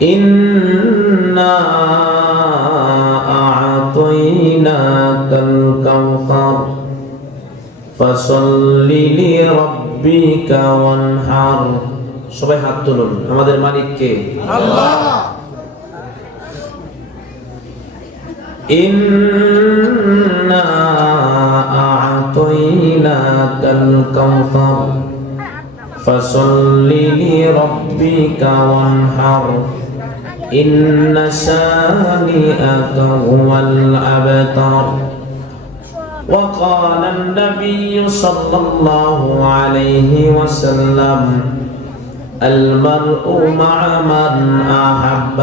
ইন্না আ'তাইনাকাল কাউসার ফাসাল্লি লিরাব্বিকা ওয়ানহার। সবাই হাত তুলুন। আমাদের মালিক কে? আল্লাহ। ইন্না আ'তাইনাকাল কাউসার ফাসাল্লি লিরাব্বিকা ওয়ানহার ইন্না শানিআকা হুয়াল আবতার। وقال النبي صلى الله عليه وسلم المرء مع من أحب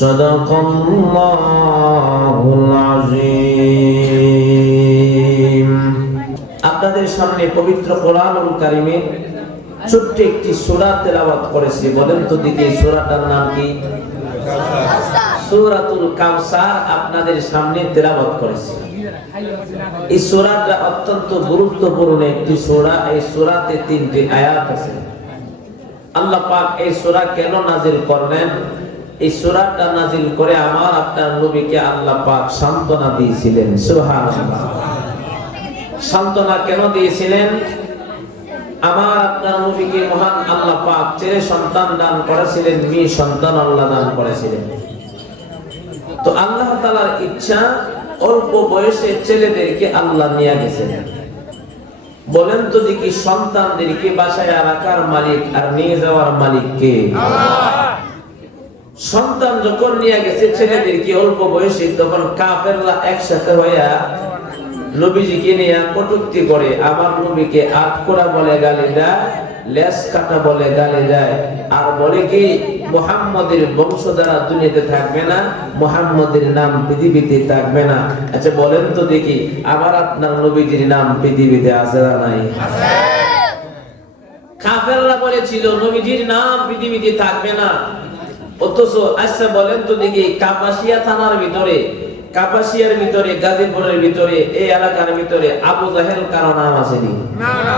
صدق الله العظيم। আপনাদের সামনে পবিত্র কোরআনুল কারীমের ছোট্ট একটি সূরা তেলাওয়াত করেছি। বলেন তো দেখি এই সূরাটার নাম কি? সূরাতুল কাউসার আপনাদের সামনে তেলাওয়াত করেছি। এই সূরাটা অত্যন্ত গুরুত্বপূর্ণ একটি সূরা। এই সূরাতে 3টি আয়াত আছে। আল্লাহ পাক এই সূরা কেন নাযিল করলেন? এই সূরাটা নাযিল করে আমার আপনার নবীকে আল্লাহ পাক সান্ত্বনা দিয়েছিলেন। সুবহানাল্লাহ। সান্ত্বনা কেন দিয়েছিলেন? আমার আপনার নবীকে মহান আল্লাহ পাক ছেলে সন্তান দান করেছিলেন, মেয়ে সন্তান আল্লাহ দান করেছিলেন। তো আল্লাহ তাআলার ইচ্ছা অল্প বয়সে ছেলেদেরকে আল্লাহ নিয়ে গেছেন। বলেন তো দেখি সন্তানদেরকে বাসায় রাখার মালিক আর নিয়ে যাওয়ার মালিক কে? আল্লাহ। সন্তান যখন নিয়ে গেছে ছেলেদেরকে অল্প বয়সে, তখন কাফেররা একসাথে হইয়া নবীজিকে নিয়ে কটূক্তি করে। আমার নবীকে আটকোড়া বলে গালি দেয়, লেস কাটা বলে গালি দেয়, আর বলে কি মুহাম্মদের বংশধারা দুনিয়াতে থাকবে না, মুহাম্মদের নাম পৃথিবীতে থাকবে না। আচ্ছা বলেন তো দেখি আবার আপনার নবীজির নাম পৃথিবীতে আছে না নাই? আছে। কাফেররা বলেছিল নবীজির নাম পৃথিবীতে থাকবে না। অথচ আচ্ছা বলেন তো দেখি কাপাসিয়া থানার ভিতরে, কাপাসিয়ার ভিতরে, গাজীপুরের ভিতরে, এই এলাকার ভিতরে আবু জাহেল কারো নাম আসেনি? না না।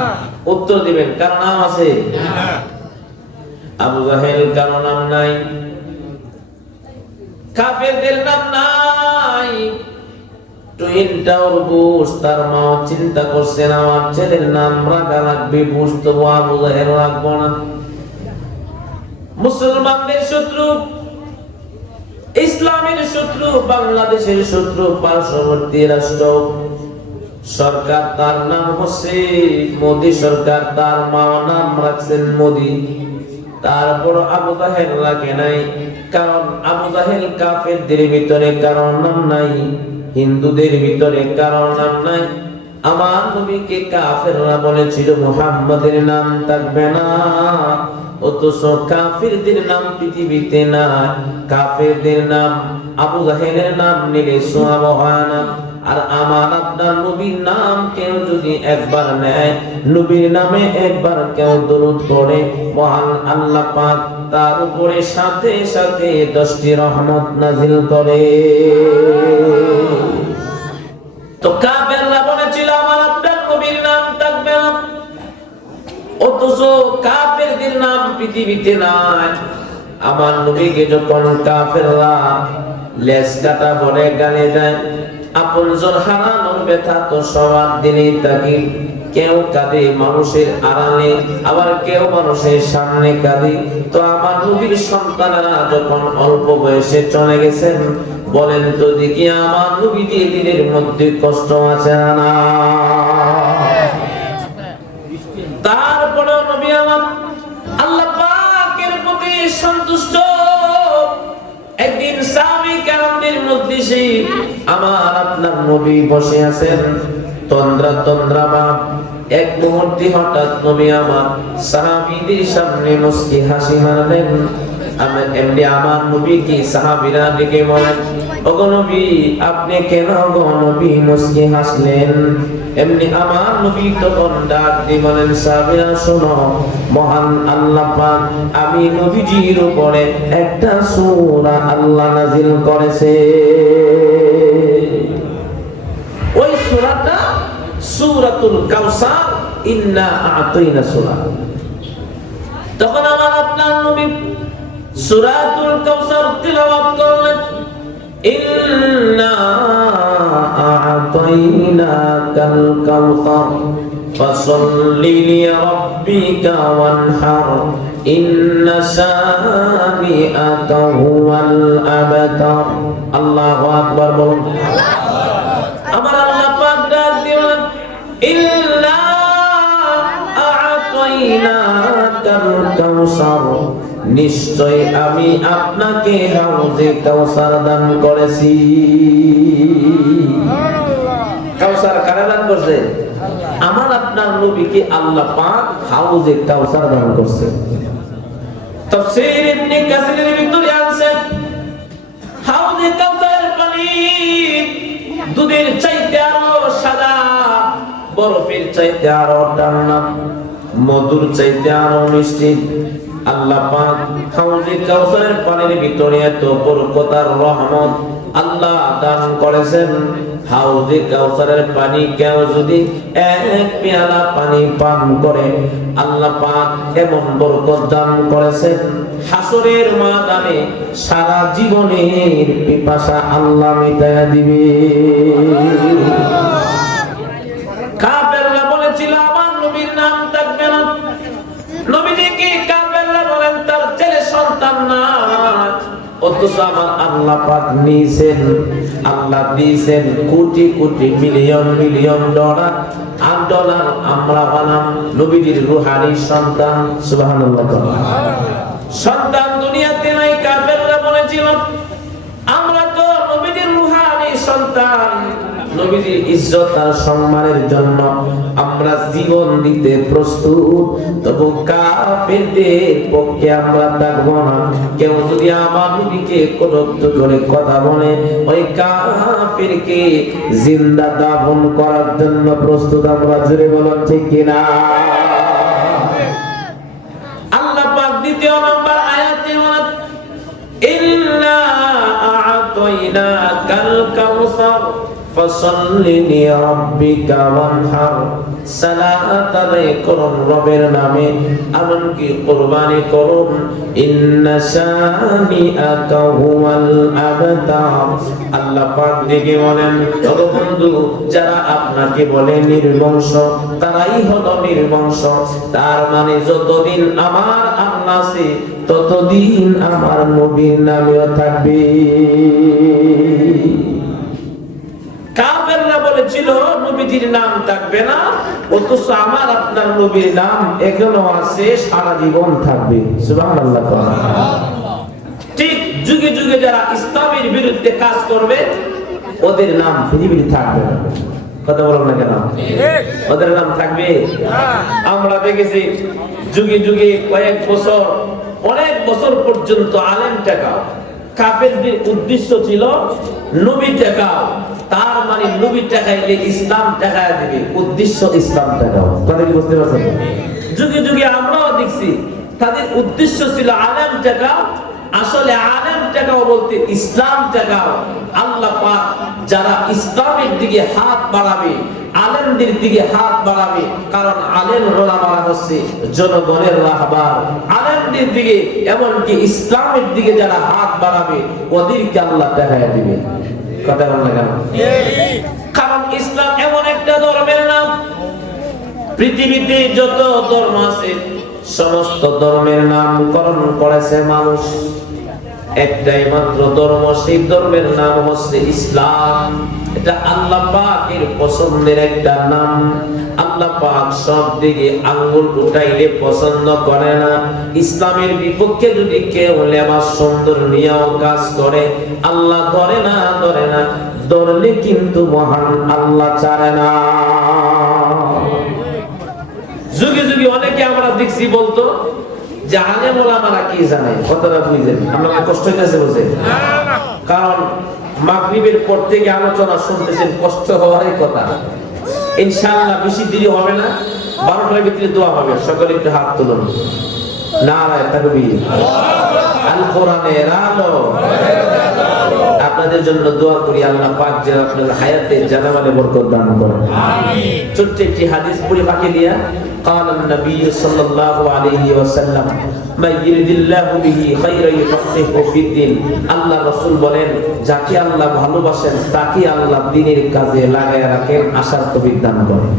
উত্তর দিবেন কারো নাম আছে? না। আবু জাহেল কারো নাম নাই, কাফেরদের নাম নাই। টুইন টাওয়ার বুশ তার মা চিন্তা করছেন আমার ছেলের নাম রাখা লাগবে বুশ, তো আবু জাহেল রাখবো না। মুসলমানদের শত্রু, ইসলামের শত্রু, বাংলাদেশের শত্রু, পার্শ্ববর্তী রাষ্ট্র সরকার, তার নাম হচ্ছে মোদী সরকার, তার মা নাম রাখছেন মোদী। তারপর আবু জাহেল রাখে নাই, কারণ আবু জাহেল কাফেরদের ভিতরে কারো নাম নাই, হিন্দুদের ভিতরে কারো নাম নাই। আমার নবীকে কাফেররা বলেছিল মুহাম্মদের নাম থাকবে না, অথচ কাফেরদের নাম পৃথিবীতে না। কাফেরদের নাম আবু জাহেলের নাম নিলে সুবহানাল্লাহ। আর আমার আপনার নবীর নাম কেউ যদি একবার নেয়, নবীর নামে একবার কেউ দরুদ পড়ে, মহান আল্লাহ পাক তার উপরে সাথে সাথে 10টি রহমত নাযিল করে। তো কাফেররা বলেছিল আমার আপনার নবীর নাম থাকবে না, অথচ কাফেরদের নাম পৃথিবীতে নাই। আমার নবীকে যখন কাফেররা লেজ কাটা বলে গালি দেয়, আপনজন হারানোর ব্যথা তো সবার দিনেই থাকি। কেউ কাঁদে মানুষের আড়ালে, আবার কেউ মানুষের সামনে কাঁদে। তো আমার নবীর সন্তানেরা যখন অল্প বয়সে চলে গেছেন, বলেন তো দেখি আমার নবীর দিনের মধ্যে কষ্ট আছে না? তারপরে নবী আমার আল্লাহ পাকের প্রতি সন্তুষ্ট। একদিন সাহাবী কেরামদের মজলিসে আমার আপনার নবী বসে আছেন, তন্দ্রা ভাব। এক মুহূর্তে হঠাৎ নবী আমার সাহাবীদের সামনে মুস্কি হাসি মারলেন। এমনি আমার নবী কি সাহাবীরা ডেকে বলেন, ওগো নবী আপনি কেন গো নবী মুস্কি হাসলেন? এমনি আমার নবী তখন ডাক দিয়ে বলেন, সাহাবীরা শোনো, মহান আল্লাহ পাক আমি নবীজির উপরে একটা সূরা আল্লাহ নাযিল করেছে। ওই সূরাটা সূরাতুল কাউসার, ইন্না আ'তাইনা সূরা। তখন আমার আপনার নবী সূরাতুল কাউসার তিলাওয়াত করলেন। ইন্না আ'তাইনাকাল কাউসার ফাসাল্লি লিরাব্বিকা ওয়ানহার ইন্না শানিআকা হুয়াল আবতার। আল্লাহু আকবার বলুন। আমার আল্লাহ পাক ডাক দিলেন, ইন্না আ'তাইনাকাল কাউসার, নিশ্চয় আমি আপনাকে হাউজে কাউসার দান করেছি। কাউসার কারা দান করছে? আমার আপনার নবীকে আল্লাহ পাক হাউজে কাউসার দান করছে। তাফসীর ইবনে কাসিরের ভিতরে আছে, হাউজে কাউসারের পানি দুধের চাইতে আরো সাদা, বরফের চাইতে আরো ঠান্ডা, মধুর চাইতে আরো মিষ্টি। আল্লাহ পাক হাউজে কাউসারের পানির ভিতরে এত বরকত আর রহমত আল্লাহ দান করেছেন। হাউজে কাউসারের পানি কেউ যদি এক পেয়ালা পানি পান করে, আল্লাহ পাক এমন বরকত দান করেছেন, হাসরের ময়দানে সারা জীবনের পিপাসা আল্লাহ মিটায়া দিবে। কাফেররা বলেছিল আমার নবীর নাম থাকবে না। নবীজিকে কাফেররা বলেন তার ছেলে সন্তান না, অথচ আমার আল্লাহ পাক নিয়েছেন, আল্লাহ দিয়েছেন crore crore million million dollar আর ডলার। আমরা বানাম নবীজির রূহানি সন্তান। সুবহানাল্লাহ। সন্তান দুনিয়াতে নাই। কাফেররা বলেছিল আমরা তো নবীজির রূহানি সন্তান, নবীজির ইজ্জত আর সম্মানের জন্য আমরা জীবন দিতে প্রস্তুত। তবু কাফেরদের পক্ষে আমরা থাকবো না। কেউ যদি আমার নবীকে কটূক্তি করে কথা বলে, ওই কাফেরকে জিন্দা দাফন করার জন্য প্রস্তুত আমরা। জোরে বলুন ঠিক কিনা? আল্লাহ পাক দ্বিতীয় নম্বর আয়াতে বলেন, ইন্না আ'তাইনাকাল কাউসার ফাসাল্লি লিরাব্বিকা ওয়ানহার। সালাত আদায় করুন রবের নামে, এমনকি কুরবানি করুন। ইন্না শানিআকা হুয়াল আবতার। আল্লাহ পাক দেখে বলেন, ও বন্ধু, যারা আপনাকে বলে নির্বংশ, তারাই হলো নির্বংশ। তার মানে যতদিন আমার আল্লাহ আছে ততদিন আমার নবীর নামেও থাকবে। কাফেররা বলেছিল নবীজির নাম থাকবে না, অথচ আমার আপনার নবীর নাম এখনো আছে, সারা জীবন থাকবে। সুবহানাল্লাহ। ঠিক যুগে যুগে যারা ইসলামের বিরুদ্ধে কাজ করবে ওদের নাম পৃথিবীতে থাকবে না। কথা বলুন না কেন? ওদের নাম থাকবে? আমরা দেখেছি যুগে যুগে কয়েক বছর, অনেক বছর পর্যন্ত আলেম টাকা, কাফেরদের উদ্দেশ্য ছিল নবী টাকা। তার মানে নবী টাকাইলে ইসলাম টাকায় দিবে, উদ্দেশ্য ইসলাম টাকা। কথা কি বুঝতে পারছেন? যুগে যুগে আমরাও দেখছি তাদের উদ্দেশ্য ছিল আলেম টাকা। আসলে আলেম টাকাও বলতে ইসলাম টাকাও। আল্লাহ পাক যারা ইসলামের দিকে হাত বাড়াবে, আলেমদের দিকে হাত বাড়াবে, কারণ আলেম ওলামারা হচ্ছে জনগণের রাহবার। আলেমদের দিকে এমনকি ইসলামের দিকে যারা হাত বাড়াবে ওদেরকে আল্লাহ টাকায় দিবে। কথা বল না কেন? কারণ ইসলাম এমন একটা ধর্মের নাম, পৃথিবীতে যত ধর্ম আছে সমস্ত ধর্মের নামকরণ করেছে মানুষ। একটাই মাত্র ধর্ম, সেই ধর্মের নাম হচ্ছে ইসলাম। এটা আল্লাহ পাকের পছন্দের একটা নাম। আল্লাহ পাক সব দিকে আঙ্গুল উঠাইলে পছন্দ করে না। ইসলামের বিপক্ষে যদি কেউ লেবাস সুন্দর নিয়েও কাজ করে, আল্লাহ ধরে না, ধরে না। ধরলে কিন্তু মহান আল্লাহ ছাড়ে না। যুগে যুগে অনেকে আমরা দেখছি বলতো যে আলেম ওলামারা কি জানে, কথাটা বুঝলেন? আমরা কষ্ট হইতেছে বলছে, কারণ মাগরিবের পর থেকে আলোচনা শুনতেছেন, কষ্ট হওয়ারই কথা। ইনশাআল্লাহ বেশি দেরি হবে না, 12টার ভিতরে দোয়া হবে। সকলে একটু হাত তুলুন। নারায়ে তাকবীর। আল কোরআনের আলো। আপনাদের জন্য দোয়া করি, আল্লাহ পাক যেন আপনাদের হায়াতে জানামালে বরকত দান করেন। আমিন। ছোট্ট একটি হাদিস পড়ি বাকি দিয়া قال النبي صلى الله عليه وسلم من يرد الله به خيرا يفقهه في الدين আল্লাহ রাসূল বলেন যাকে আল্লাহ ভালোবাসেন তাকে আল্লাহ দ্বীনের কাজে লাগায় রাখেন আশার তৌফিক দান করেন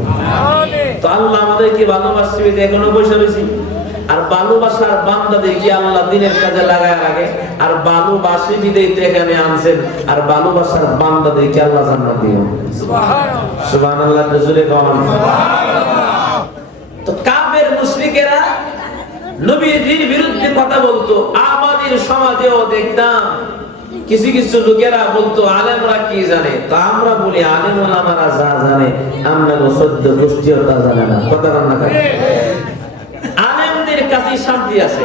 আমিন তো আল্লাহ আমাদেরকে ভালোবাসবে এখনো বসে রইছি আর ভালোবাসার বান্দাদেরকে আল্লাহ দ্বীনের কাজে লাগায় রাখে আর ভালোবাসি বিদেই তো এখানে আনছেন আর ভালোবাসার বান্দাদেরকে আল্লাহ জান্নাত দিবেন সুবহানাল্লাহ সুবহানাল্লাহ রাসূলের কওয়ান সুবহানাল্লাহ তো কাফের মুশরিকেরা নবীজির বিরুদ্ধে কথা বলতো আমাদের সমাজেও দেখতাম কিছু কিছু লোকেরা বলতো আলেমরা কি জানে তো আমরা বলি আলেম ওলামারা যা জানে আমরা সদ্য গোষ্ঠীও তা জানে না কথা রান্না করে আলেমদের কাছে শান্তি আছে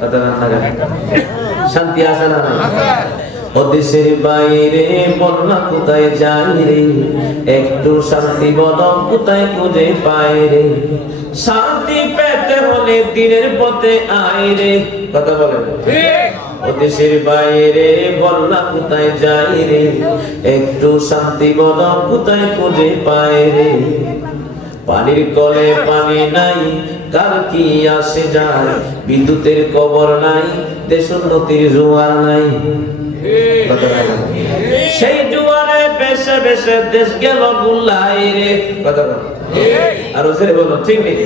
কথা রান্না করে শান্তি আছে না ও দেশের বাইরে বন্যা কোথায় যাই রে একটু শান্তি বল কোথায় খুঁজে পাই রে শান্তি পেতে হলে দিনের পথে আয় রে কথা বলেন ঠিক ও দেশের বাইরে বন্যা কোথায় যাই রে একটু শান্তি বল কোথায় খুঁজে পাই রে পানির কলে পানি নাই কার কি আসে যায় বিদ্যুতের কবর নাই দেশ উন্নতির জোয়ার নাই সেই জোয়ারে বেশে বেশে দেশ গেল গুল্লাই রে কথা বল আর ওসরে বলো ঠিক নেই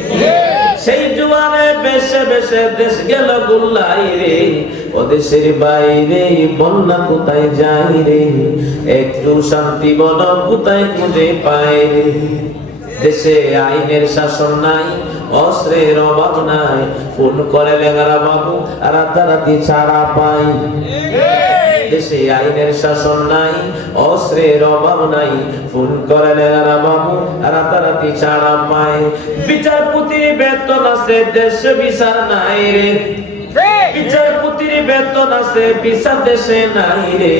সেই জোয়ারে বেশে বেশে দেশ গেল গুল্লাই রে ও দেশের বাইরে বন্যা কোথায় যাই রে একটু শান্তি বল কোথায় খুঁজে পাই রে দেশে আইনের শাসন নাই অস্ত্রের অভাব নাই ফোন করে লেগারা বাবু রাতারাতি ছাড়া পাই দেশে আইনের শাসন নাই অস্ত্রের অভাব নাই ফোন করে লেগারা বাবু রাতারাতি ছাড়া পাই বিচারপতির বেতন আছে দেশে বিচার নাই রে বিচারপতির বেতন আছে বিচার দেশে নাই রে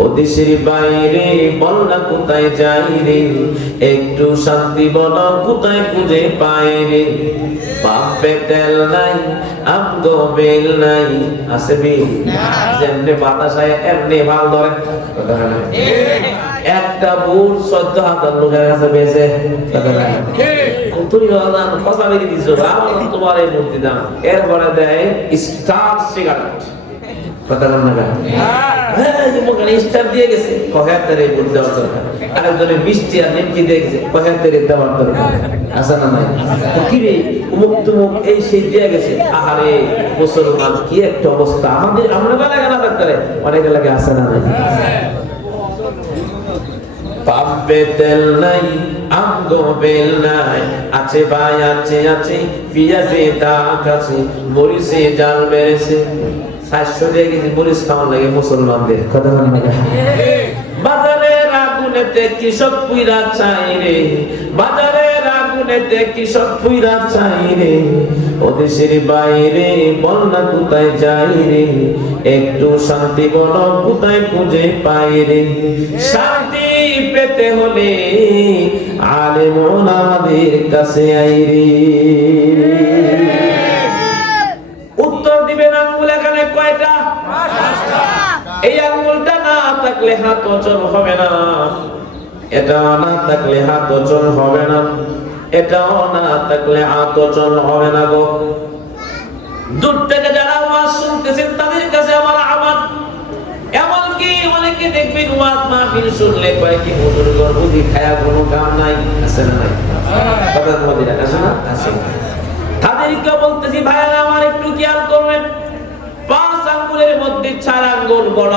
ও দেশের বাইরে বন্যা কোথায় যাই রে একটু শান্তি বল কোথায় খুঁজে পাই রে বাপ পেটেল নাই আমগো বেল নাই আছে বিল যেমনি বাতাসায় এমনি ভাল ধরে একটা বুট 14,000 লোকের কাছে বেচে তুমি কথা বেরিয়ে দিচ্ছ তোমার এই মূর্তি দাম এরপরে দেয় স্টার সিগারেট কথা বল না স্টার দিয়ে গেছে কয়েকটার এই বুট দেওয়ার দরকার আরেকজনে মিষ্টি আর নিমকি দিয়ে গেছে কয়েকটার দেওয়ার দরকার আছে না নাই কিরে উমুক তুমুক এই সেই দিয়ে গেছে আহারে মুসলমান কি একটা অবস্থা আমাদের আমরা বেলা গেলা দরকারে অনেক এলাকায় আছে না নাই পাবে তেল নাই আমগো বেল নাই আছে ভাই আছে আছে পিয়াজে দাগ আছে মরিচে জাল মেরেছে 700 দিয়ে গেছে মরিচ খাওয়ার লাগে মুসলমানদের কথা বলেন না বাজারের আগুনেতে কৃষক পুইরা চাই রে বাজারের আগুনেতে কৃষক পুইরা চাই রে ও দেশের বাইরে বন্যা কোথায় যাই রে একটু শান্তি বল কোথায় খুঁজে পাই রে শান্তি পেতে হলে আলেম ওলামাদের কাছে আই রে উত্তর দিবেন আঙ্গুল এখানে কয়টা এই আঙ্গুলটা না থাকলে হাত অচল হবে না এটাও না থাকলে হাত অচল হবে না এটাও না থাকলে হাত অচল হবে না গো দূর থেকে যারা ওয়াজ শুনতেছেন তাদের কাছে আমার আহ্বান এমনকি অনেকে দেখবেন ওয়াজ মাহফিল শুনলে কয় কি হুজুর গর্ভবতী খায়া কোনো কাম নাই আছে না নাই কথার মধ্যে আছে না আছে তাদেরকে বলতেছি ভাইরা আমার একটু খেয়াল করবেন 5 আঙ্গুলের মধ্যে 4 আঙ্গুল বড়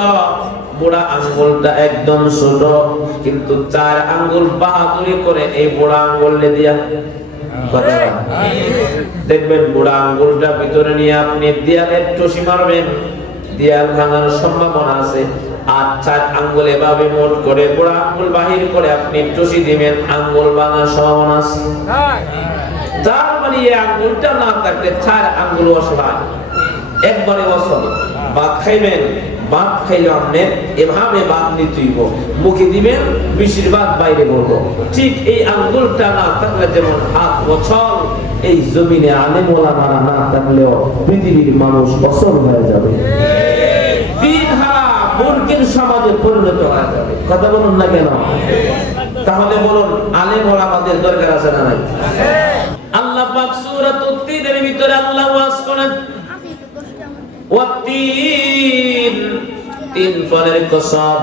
বুড়া আঙ্গুলটা একদম ছোট কিন্তু 4 আঙ্গুল বাহাদুরি করে এই বুড়া আঙ্গুলে দিয়া দেখবেন বুড়া আঙ্গুলটা ভিতরে নিয়ে আপনি দেয়ালের টুসি মারবেন দেয়াল ভাঙার সম্ভাবনা আছে আর 4 আঙ্গুল এভাবে মোট করে বুড়া আঙ্গুল বাহির করে আপনি টুসি দিবেন আঙ্গুল ভাঙার সম্ভাবনা আছে তার মানে এই আঙ্গুলটা না থাকলে 4 আঙ্গুল অসহায় একবারে অসহায় ভাত খাইবেন ভাত খাইলে আপনি এভাবে ভাত নিতেইব মুখে দিবেন বেশিরভাগ বাইরে বলবো ঠিক এই আঙ্গুলটা না থাকলে যেমন হাত অচল এই জমিনে আলেম ওলামারা না থাকলেও পৃথিবীর মানুষ অচল হয়ে যাবে দিনহারা মুরগির সমাজে পরিণত হয়ে যাবে কথা বলুন না কেন তাহলে বলুন আলেম ওলামাদের দরকার আছে না নাই আল্লাহ ভিতরে আল্লাহ ওয়াজ করেন ওয়াতিন, তিন ফলের কসম,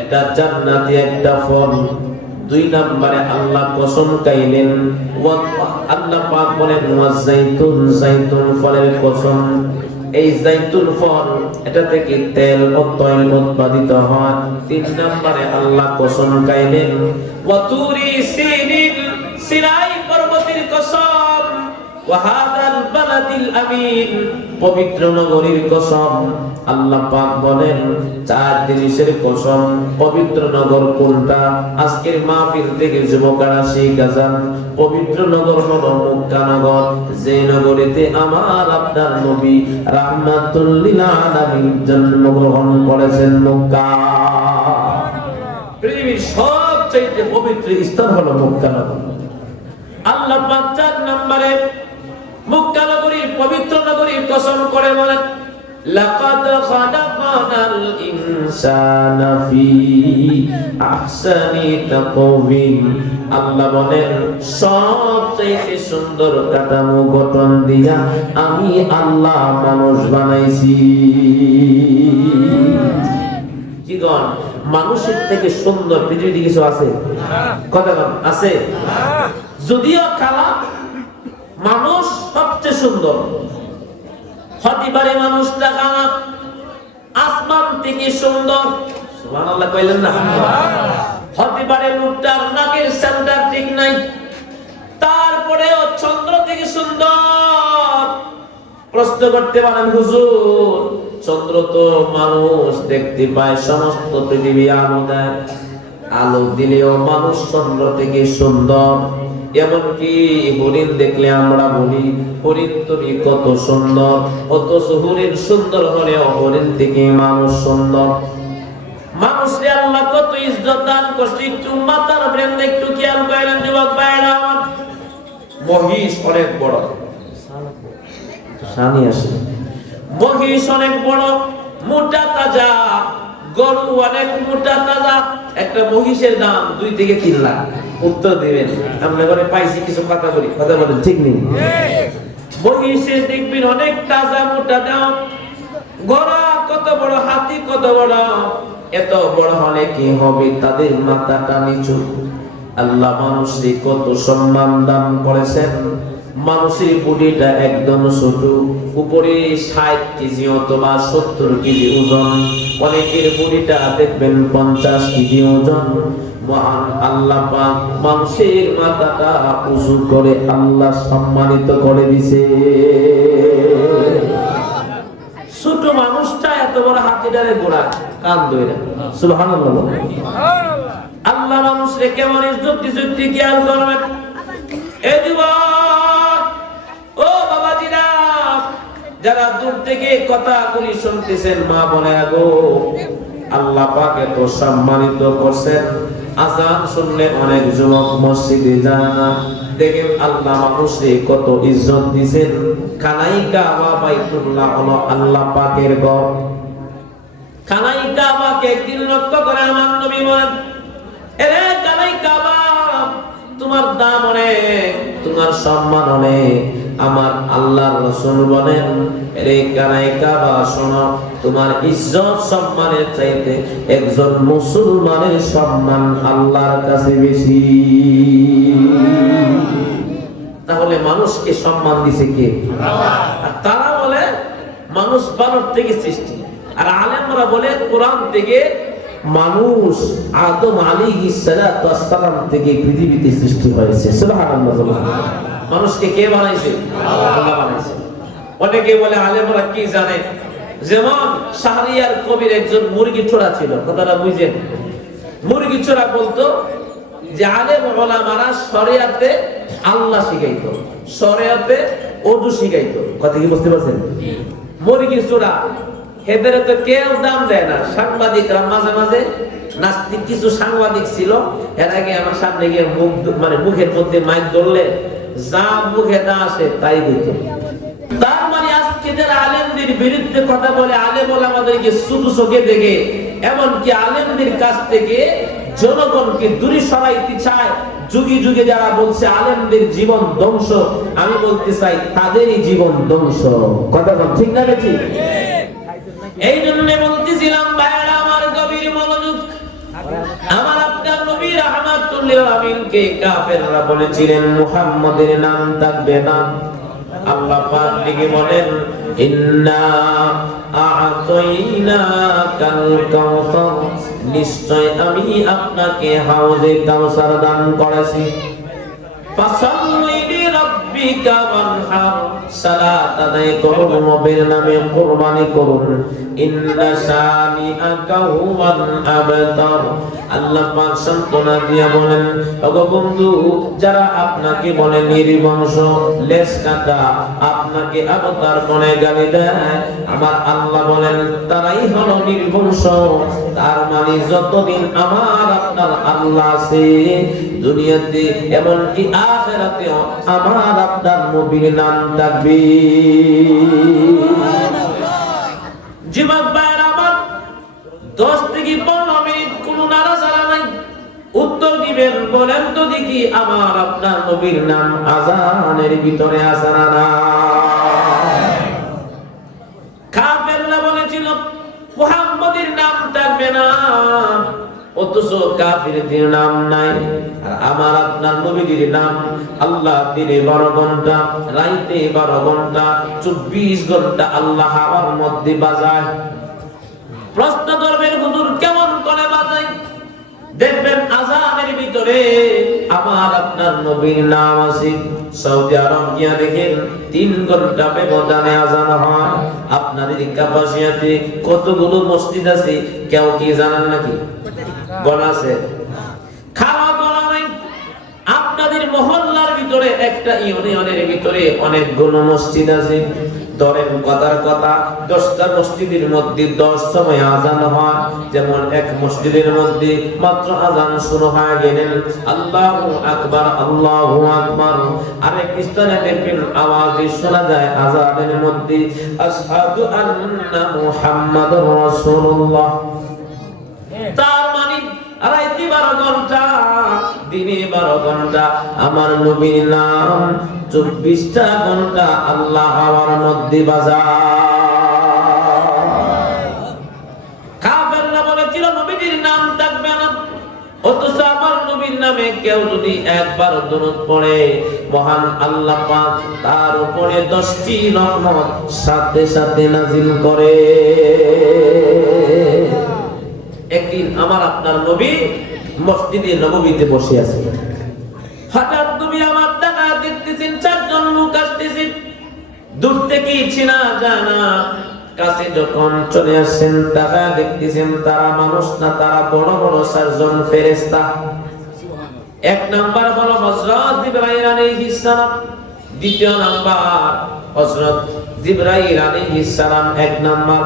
এটা জান্নাতি একটা ফল। দুই নম্বরে আল্লাহ কসম খাইলেন, আল্লাহ পাক বলেন ওয়াজাইতুন, জাইতুন ফলের কসম। এই জাইতুন ফল, এটা থেকে তেল ও তৈল উৎপাদিত হয়। তিন নম্বরে আল্লাহ কসম খাইলেন ওয়াতুরি সিনিন, সিনাই পর্বতের কসম, ওয়াহাদাল বালাদিল আমিন, পবিত্র নগরীর কসম। আল্লাহ পাক বলেন চার জিনিসের কসম। পবিত্র নগর কোনটা? আজকের মাহফিল থেকে যুবকরা শিখে যান। পবিত্র নগর হলো মক্কা নগর, যে নগরীতে আমার আপনার নবী রাহমাতুল লিল আলামিন জন্মগ্রহণ করেছেন। মক্কা পৃথিবীর সবচেয়ে পবিত্র স্থান হলো মক্কা নগর। আল্লাহ পাক চার নম্বরে মক্কা নগরীর, পবিত্র নগরীর কসম করে বলেন লাকাদ খালাকনাল ইনসানা ফি আহসানি তাকওয়িম। আল্লাহ বলেন সবচেয়ে সুন্দর কাঠামো গঠন দিয়া আমি আল্লাহ মানুষ বানাইছি। কি গণ, মানুষের থেকে সুন্দর পৃথিবীতে কিছু আছে? কথা আছে? যদিও কালা, মানুষ সবচেয়ে সুন্দর। হতে পারে মানুষটা কালা, আসমান থেকে সুন্দর, সুবহানাল্লাহ কইলেন না? হতে পারে লোকটার নাকের সেন্টার ঠিক নাই, তারপরেও চন্দ্র থেকে সুন্দর। প্রশ্ন করতে পারেন হুজুর, চন্দ্র তো মানুষ দেখতে পায়, সমস্ত পৃথিবী আলো দেয়, আলো দিলেও মানুষ চন্দ্র থেকে সুন্দর। এমনকি হরিণ দেখলে আমরা বলি হরিণ তুমি কত সুন্দর, অথচ হরিণ সুন্দর হলেও হরিণ থেকে মানুষ সুন্দর। মানুষকে আল্লাহ কত ইজ্জত দান করছে, একটু মাথার ব্রেন একটু খেয়াল করেন যুবক ভাইরা। মহিষ অনেক বড়, মহিষ অনেক বড়, মোটা তাজা, গরু অনেক মোটা তাজা। একটা মহিষের দাম 2 থেকে 3 লাখ। উত্তর দিবেন, আমরা ঘরে পাইছি কিছু কথা বলি, কথা বলেন ঠিক নেই? মহিষের দেখবেন অনেক তাজা মোটা দাম। ঘোড়া কত বড়, হাতি কত বড়, এত বড় হলে কি হবে? তাদের মাথাটা নিচু। আল্লাহ মানুষকে কত সম্মান দান করেছেন। মানুষের বডিটা একদম ছোট, উপরে 60 কেজি অথবা 70 কেজি ওজন। অনেকের বডিটা দেখবেন 50 কেজি ওজন। মহান আল্লাহ পাক মানুষের মাথাটা উঁচু করে আল্লাহ সম্মানিত করে দিছে। ছোট মানুষটা এত বড় হাতিটারে গোড়া কান ধরে, সুবহানাল্লাহ। আল্লাহ মানুষকে কেমন ইজ্জত দিতে খেয়াল করবেন। এই যুবক, ও বাবাজিরা, যারা দূর থেকে কথাগুলি শুনতেছেন, মা বোনেরা গো, আল্লাহ পাক এত সম্মানিত করছেন। আযান শুনলে অনেক যুবক মসজিদে যায় না। দেখেন আল্লাহ মানুষকে কত ইজ্জত দিয়েছেন। খানাই কাবা বাইতুল্লাহ হলো আল্লাহ পাকের ঘর। খানাই কাবাকে একদিন লক্ষ্য করে আমার নবী বলেন, এরে খানাই কাবা, তোমার দাম অনেক, তোমার সম্মান অনেক। আমার আল্লাহর রাসূল বলেন, এরে খানাই কাবা শোনো, তোমার ইজ্জত সম্মানের চাইতে একজন মুসলমানের সম্মান আল্লাহর কাছে বেশি। তাহলে মানুষকে সম্মান দিছে কে? আর তারা বলে মানুষ বানর থেকে সৃষ্টি, আর আলেমরা বলে কোরআন থেকে মানুষ আদম আলাইহিস সালাতু ওয়াস সালাম থেকে পৃথিবীতে সৃষ্টি হয়েছে। সুবহানাল্লাহ। মানুষকে কে বানাইছে? আল্লাহ বানাইছে। অনেকে বলে আলেমরা কি জানে, যেমন শাহরিয়ার কবির একজন মুরগি চোরা ছিল, কথাটা বুঝেন? মুরগি চোরা বলতো যে আলেম ওলামারা শরিয়াতে আল্লাহ শিখাইতো, শরিয়াতে ওযু শিখাইতো। কথা কি বুঝতে পারছেন? মুরগি চোরা, এদের তো কেউ দাম দেয় না। সাংবাদিকরা মাঝে মাঝে, নাস্তিক কিছু সাংবাদিক ছিল, এর আগে আমার সামনে গিয়ে মুখের মধ্যে মাইক ধরলে যা মুখে না আসে তাই দিত। তার মানে আজকে যারা আলেমদের বিরুদ্ধে কথা বলে, আলেম ওলামাদেরকে শুধু চোখে দেখে, এমনকি আলেমদের কাছ থেকে জনগণকে দূরে সরাইতে চায়। যুগে যুগে যারা বলছে আলেমদের জীবন ধ্বংস, আমি বলতে চাই তাদেরই জীবন ধ্বংস। কথা বল ঠিক না বেঠি? এই জন্য বলতেছিলাম ভাইরা আমার, গভীর মনোযোগ। আমার আপনার নবী রাহমাতুল লিল আলামিনকে কাফেররা বলেছিলেন মুহাম্মাদের নাম থাকবে না। আল্লাহ পাক লিখে বলেন ইন্না আ'তাইনাকাল কাউসার, নিশ্চয় আমি আপনাকে হাউজে কাউসার দান করেছি। ফাসাল্লি লিরাব্বিকা ওয়ানহার, সালাত আদায় করুন, রবের নামে কুরবানি করুন। ইন্না শানিআকা হুয়াল আবতার। আল্লাহ পাক সান্তনা দিয়া বলেন, ওগো বন্ধু, যারা আপনাকে বলে নির্বংশ, লেজ কাটা, আপনাকে আবতার বলে গালি দেয়, আমার আল্লাহ বলেন তারাই হলো নির্বংশ। তার মানে যতদিন আমার আপনার আল্লাহ আছে দুনিয়াতে, এমনকি আখিরাতেও আমার আপনার নবীর নাম থাকবে। যুবক ভাইরা আমার, 10 থেকে 15 মিনিট কোন নাড়াচাড়া নাই। উত্তর দিবেন, বলেন তো দেখি আমার আপনার নবীর নাম আযানের ভিতরে আছে না নাই? কাফেররা বলেছিল মুহাম্মদের নাম থাকবে না, অথচ কাফিরদের নাম নাই। আর আমার আপনার নবীর নাম আল্লাহ দিনে 12 ঘন্টা, রাইতে 12 ঘন্টা, 24 ঘন্টা আল্লাহ হাওয়ার মধ্যে বাজায়। প্রশ্ন করবেন হুজুর কেমন করে বাজায়? দেখবেন আযানের ভিতরে আমার আপনার নবীর নাম আছে। সৌদি আরব গিয়া দেখেন 3 ঘন্টা ব্যবধানে আযান হয়। আপনাদের কাপাসিয়াতে কতগুলো মসজিদ আছে কেউ কি জানেন নাকি? গণা আছে? খাওয়া গণা নাই। আপনাদের মহল্লার ভিতরে একটা ইউনিয়নের ভিতরে অনেকগুলো মসজিদ আছে। ধরেন কথার কথা 10টা মসজিদের মধ্যে 10 সময় আযান হয়। যেমন এক মসজিদের মধ্যে মাত্র আযান শুরু হয়ে গেলেন আল্লাহু আকবার আল্লাহু আকবার, আরেক স্থানে দেখবেন আওয়াজ শোনা যায় আযানের মধ্যে আশহাদু আন্না মুহাম্মাদুর রাসূলুল্লাহ। তার মানে রাইতে 12 ঘন্টা, দিনে 12 ঘন্টা আমার নবীর নাম 24টা ঘন্টা আল্লাহ হাওয়ার মধ্যে বাজায়। কাফেররা বলেছিল নবীর নাম থাকবে না, অথচ আমার নবীর নামে কেউ যদি একবার দরুদ পড়ে মহান আল্লাহ পাক তার উপরে 10টি রহমত সাথে সাথে নাযিল করে। একদিন আমার আপনার নবী মসজিদে নববীতে বসে আছে। হঠাৎ নবী আমার টাকা দেখতেছেন 4 জন লোক আসতেছে। দূর থেকে চিনা জানা, কাছে যখন চলে আসছেন টাকা দেখতেছেন তারা মানুষ না, তারা বড় বড় 4 জন ফেরেশতা। এক নাম্বার হলো হযরত জিবরাইল আলাইহিস সালাম, দ্বিতীয় নাম্বার হযরত জিবরাইল আলাইহিস সালাম এক নাম্বার,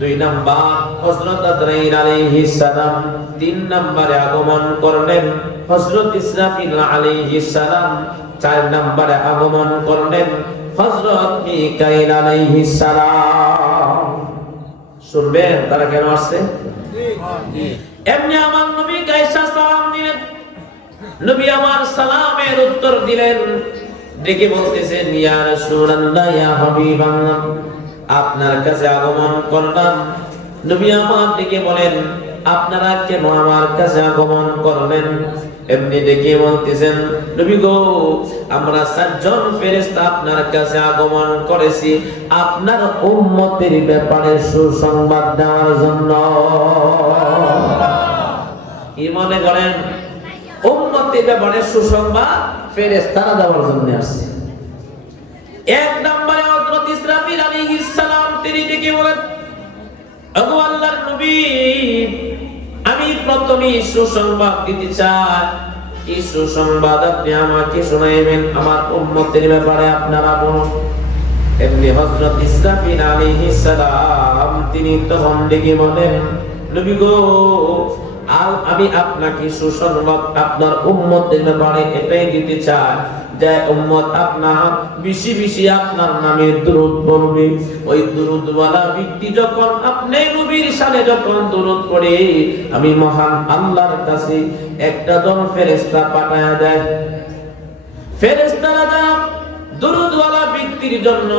2 নাম্বার হযরত আজরাইল আলাইহিস সালাম, 3 নম্বরে আগমন করলেন হযরত ইসরাফিল আলাইহিস সালাম, 4 নম্বরে আগমন করলেন হযরত মিকাইল আলাইহিস সালাম। শুনবেন তারা কেন আসছে? এমনি আমার নবী গায়সা সালাম দিলেন। নবী আমার সালামের উত্তর দিলেন, ডেকে বলতেছেন ইয়া রাসূলুল্লাহ ইয়া হাবিবাল্লাহ, আপনার কাছে আগমন করলাম। নবী আমার দিকে বলেন আপনারা কেন আমার কাছে আগমন করলেন? এমনি ডেকে বলতেছেন নবী গো, আমরা 4 জন ফেরেশতা আপনার কাছে আগমন করেছি আপনার উম্মতের ব্যাপারে সুসংবাদ দেওয়ার জন্য। কি মনে করেন? উম্মতের ব্যাপারে সুসংবাদ ফেরেশতারা দেওয়ার জন্য আসছে। 1 নম্বরে হযরত ইসরাফিল আলাইহিস সালাম তিনি ডেকে বলেন, ওগো আল্লাহর নবী, আমি প্রথমে সুসংবাদ দিতে চাই। কি সুসংবাদ আপনি আমাকে শোনাইবেন আমার উম্মতের ব্যাপারে? আপনারা বলুন। এমনি হযরত ইসরাফিল আলাইহিস সালাম তিনি তখন ডেকে বলেন, নবী গো, আমি আপনাকে সুসংবাদ আপনার উম্মতের ব্যাপারে এটাই দিতে চাই। যে উম্মত আপনার বেশি বেশি আপনার নামে দুরূদ পড়বে। ওই দুরূদওয়ালা ব্যক্তি যখন আপনি নবীর শানে যখন দুরূদ পড়ে, আমি মহান আল্লাহর কাছে একটা দল ফেরেশতা পাঠায়া দেয়। ফেরেশতারা দুরূদওয়ালা ব্যক্তির জন্য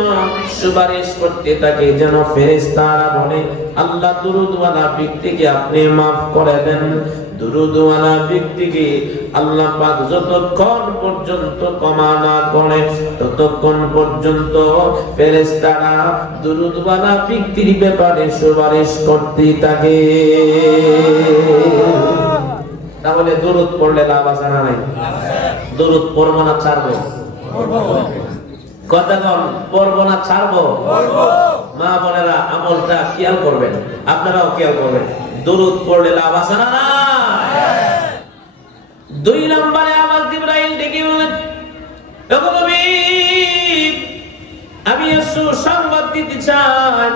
সুপারিশ করতে থাকে, যেন ফেরেশতারা বলে আল্লাহ দুরূদওয়ালা ব্যক্তিকে আপনি মাফ করে দেন। দুরূদওয়ালা ব্যক্তিকে আল্লাহ পাক যতক্ষণ পর্যন্ত ক্ষমা না করে ততক্ষণ পর্যন্ত ফেরেশতারা দুরূদওয়ালা ব্যক্তির ব্যাপারে সুপারিশ করতে থাকে। তাহলে দুরূদ পড়লে লাভ আছে না নাই? দুরূদ পড়ব না ছাড়বো? কথা বল, পড়ব না ছাড়বো? মা বোনেরা আমলটা খেয়াল করবেন, আপনারাও খেয়াল করবেন। দুরূদ পড়লে লাভ আছে না? দুই নম্বরে আবার জিবরাইল ডেকে বলেন, আমি সুসংবাদ দিতে চাই।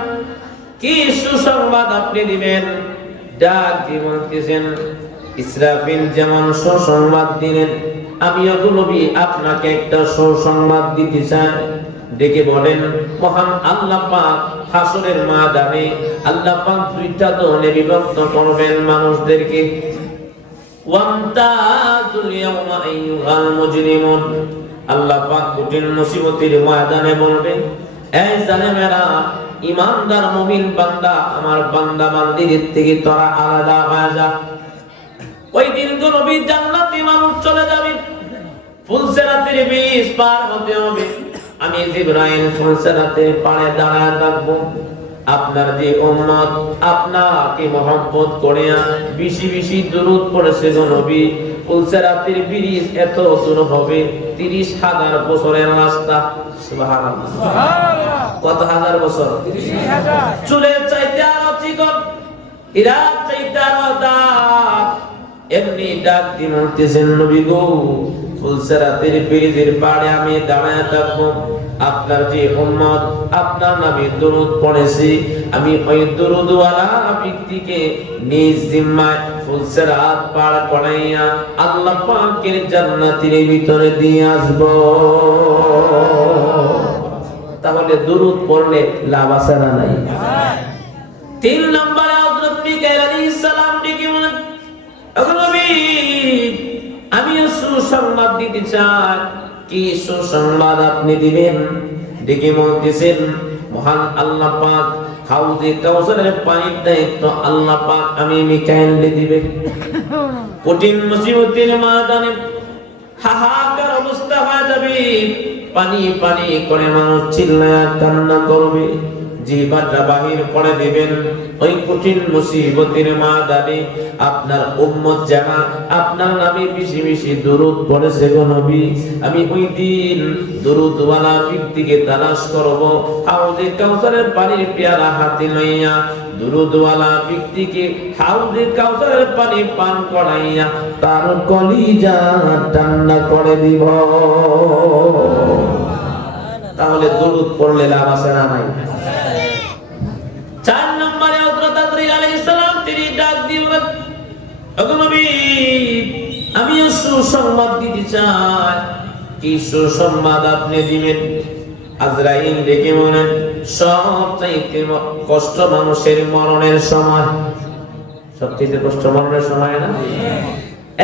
কি সুসংবাদ আপনি দিবেন? ডাক দিয়ে বলতেছেন, ইসরাফিল যেমন সুসংবাদ দিলেন, আমি নবী আপনাকে একটা সুসংবাদ দিতে চাই। ডেকে বলেন, মহান আল্লাহ পাক হাসরের ময়দানে আল্লাহ পাক দুইটা দলে বিভক্ত করবেন মানুষদেরকে। ওয়ামতাজুল ইয়াওমা আইয়ুহাল মুজরিমুন, আল্লাহ পাক কঠিন মুসিবতের ময়দানে বলবেন, এই জালেমেরা, ঈমানদার মুমিন বান্দা, আমার বান্দা বান্দিদের থেকে তোরা আলাদা হয়ে যা। ওই দিন তো নবী জান্নাতি মানুষ চলে যাবে, ফুলসেরাতের বীজ পার হতে হবে। আমি জিবরাইল ফুলসেরাতের পাড়ে দাঁড়ায় থাকবো। আপনার যে উম্মত আপনাকে মহব্বত করে বেশি বেশি দুরূদ পড়েছে গো নবী, ফুলসেরাতের ব্রিজ এত দূর হবে 30,000 বছরের রাস্তা। সুবহানাল্লাহ, সুবহানাল্লাহ। কত হাজার বছর? 30,000। চুলের চাইতে আরো চিকন, হীরার চাইতে আরো দাম। এমনি ডাক দিয়ে বলতেছেন, নবী গো, ফুলসেরাতের ব্রিজের পাড়ে আমি দাঁড়ায় থাকবো। আপনার যে উম্মত আপনার নামে দুরূদ পড়েছে, আমি ওই দুরূদওয়ালা ব্যক্তিকে নিজ জিম্মায় ফুলসেরাত পার করাইয়া আল্লাহ পাকের জান্নাতের ভিতরে দিয়ে আসব। তাহলে দুরূদ পড়লে লাভ আছে না নাই? 3 নম্বরে হযরত মিকাইল আলাইহিস সালাম ডেকে বলেন, আমি সুসংবাদ দিতে চাই। কি সুসংবাদ আপনি দিবেন? ডেকে বলতেছেন, মহান আল্লাহ পাক হাউজে কাউসারের পানির দায়িত্ব আল্লাহ পাক আমি মিকাইল দিবে। কঠিন মুসিবতের ময়দানে হাহাকার অবস্থা হয়ে যাবে, পানি পানি করে মানুষ চিল্লায়া কান্না করবে, জিহ্বাটা বাহির করে দিবেন। ওই কঠিন মুসিবতের ময়দানে আপনার উম্মত যারা আপনার নামে বেশি বেশি দুরূদ পড়েছে গো নবী, আমি ওই দিন দুরূদওয়ালা ব্যক্তিকে তালাশ করব। হাউজে কাউসারের পানির পেয়ালা হাতে লইয়া দুরূদওয়ালা ব্যক্তিকে হাউজে কাউসারের পানি পান করাইয়া তার কলিজা ঠান্ডা করে দিব। তাহলে দুরূদ পড়লে লাভ আছে না নাই? 4 নম্বরে হযরত আজরাইল আলাইহিস সালাম তিনি ডাক দিয়ে বলেন, ওগো নবী, আমি সুসংবাদ দিতে চাই। কি সুসংবাদ আপনি দিবেন? আজরাইল ডেকে বলেন, সবচাইতে কষ্ট মানুষের মরণের সময়। সবচাইতে কষ্ট মরণের সময় না?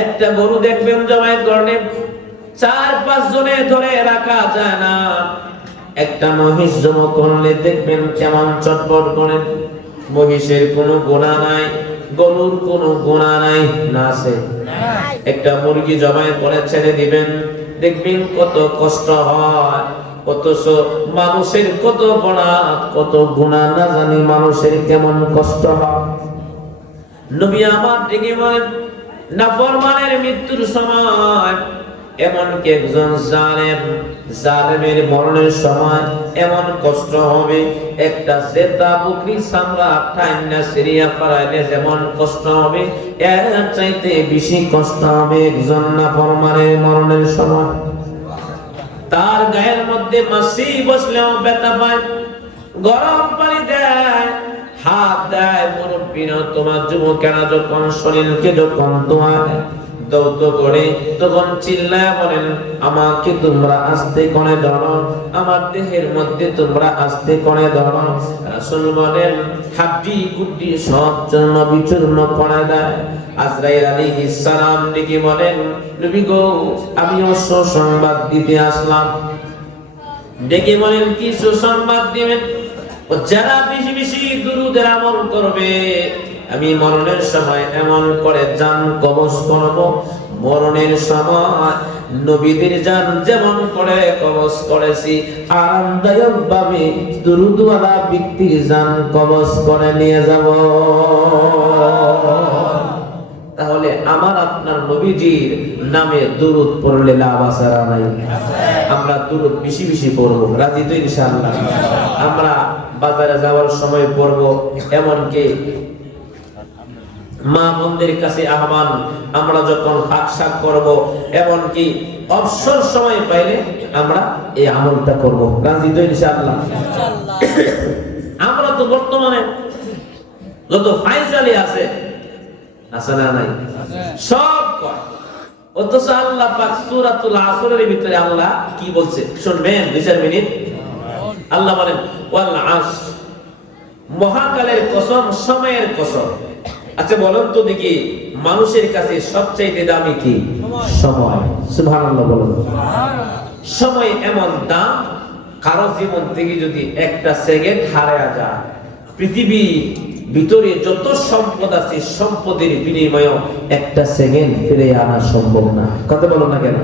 একটা গরু দেখবেন জবাই করলে 4-5 জনে ধরে রাখা যায় না। একটা মহিষ জমা করলে দেখবেন কেমন চটপট করে। মহিষের কোনো গুনাহ নাই, গরুর কোনো গুনাহ নাই, না আছে? একটা মুরগি জবাই করে ছেড়ে দিবেন, দেখবেন কত কষ্ট হয়। অথচ মানুষের কত অপরাধ, কত গুনাহ না জানি মানুষের কেমন কষ্ট হয়। নবী আমার ডেকে বলেন, নাফরমানের মৃত্যুর সময় এমনকি একজন জালেমের মরণের সময় এমন কষ্ট হবে, একটা জেতা বকরি চামড়া টাইনা সিরিয়া পারাইলে যেমন কষ্ট হবে, এর চাইতে বেশি কষ্ট হবে একজন নাফরমানের মরণের সময়। তার গায়ের মধ্যে মাছি বসলেও ব্যথা পায়, গরম পানি দেয়, হাত দেয়। মুরব্বীরা তোমার যুবকেরা যখন শরীরকে যখন দৌত করে তখন চিল্লায় বলেন, আমাকে তোমরা আস্তে করে ধরো, আমার দেহের মধ্যে তোমরা আস্তে করে ধরো। রাসূল বলেন, হাড্ডি গুড্ডি সব চূর্ণ বিচূর্ণ করে দেয়। আজরাইল আলাইহিস সালাম ডেকে বলেন, নবী গো, আমিও সুসংবাদ দিতে আসলাম। ডেকে বলেন, কি সুসংবাদ দিবেন? যারা বেশি বেশি দুরূদের আমল করবে, আমি মরণের সময় এমন করে জান কবজ করব, মরণের সময় নবীদের জান যেমন করে কবজ করেছি, আরামদায়ক ভাবে দুরূদওয়ালা ব্যক্তির জান কবজ করে নিয়ে যাব। তাহলে আমার আপনার নবীজির নামে দুরূদ পড়লে লাভ আছে না নাই? আমরা দুরূদ বেশি বেশি পড়ব, রাজি তো ইনশাআল্লাহ? আমরা বাজারে যাওয়ার সময় পড়ব, এমনকি মা বোনদের কাছে আহ্বান, আমরা যখন ফাঁকশাক করব, এমনকি অবসর সময় পাইলে আমরা এই আমলটা করব, রাজি তো ইনশাআল্লাহ? আমরা তো বর্তমানে যত ফাইজালি আছে না নাই, সব কয়। অথচ আল্লাহ পাক সূরাতুল আসরের ভিতরে আল্লাহ কি বলছে শুনবেন 2-4 মিনিট। আল্লাহ বলেন, ওয়াল আসর, মহাকালের কসম, সময়ের কসম। আচ্ছা বলুন তো দেখি, মানুষের কাছে সবচেয়ে দামি কি? সময়। সুবহানাল্লাহ বলুন। সময় এমন দাম, কারো জীবন থেকে যদি একটা সেকেন্ড হারায়া যায়, পৃথিবী ভিতরে যত সম্পদ আছে, সম্পদের বিনিময়ে একটা সেকেন্ড ফিরে আনা সম্ভব না। কথা বলো না কেন?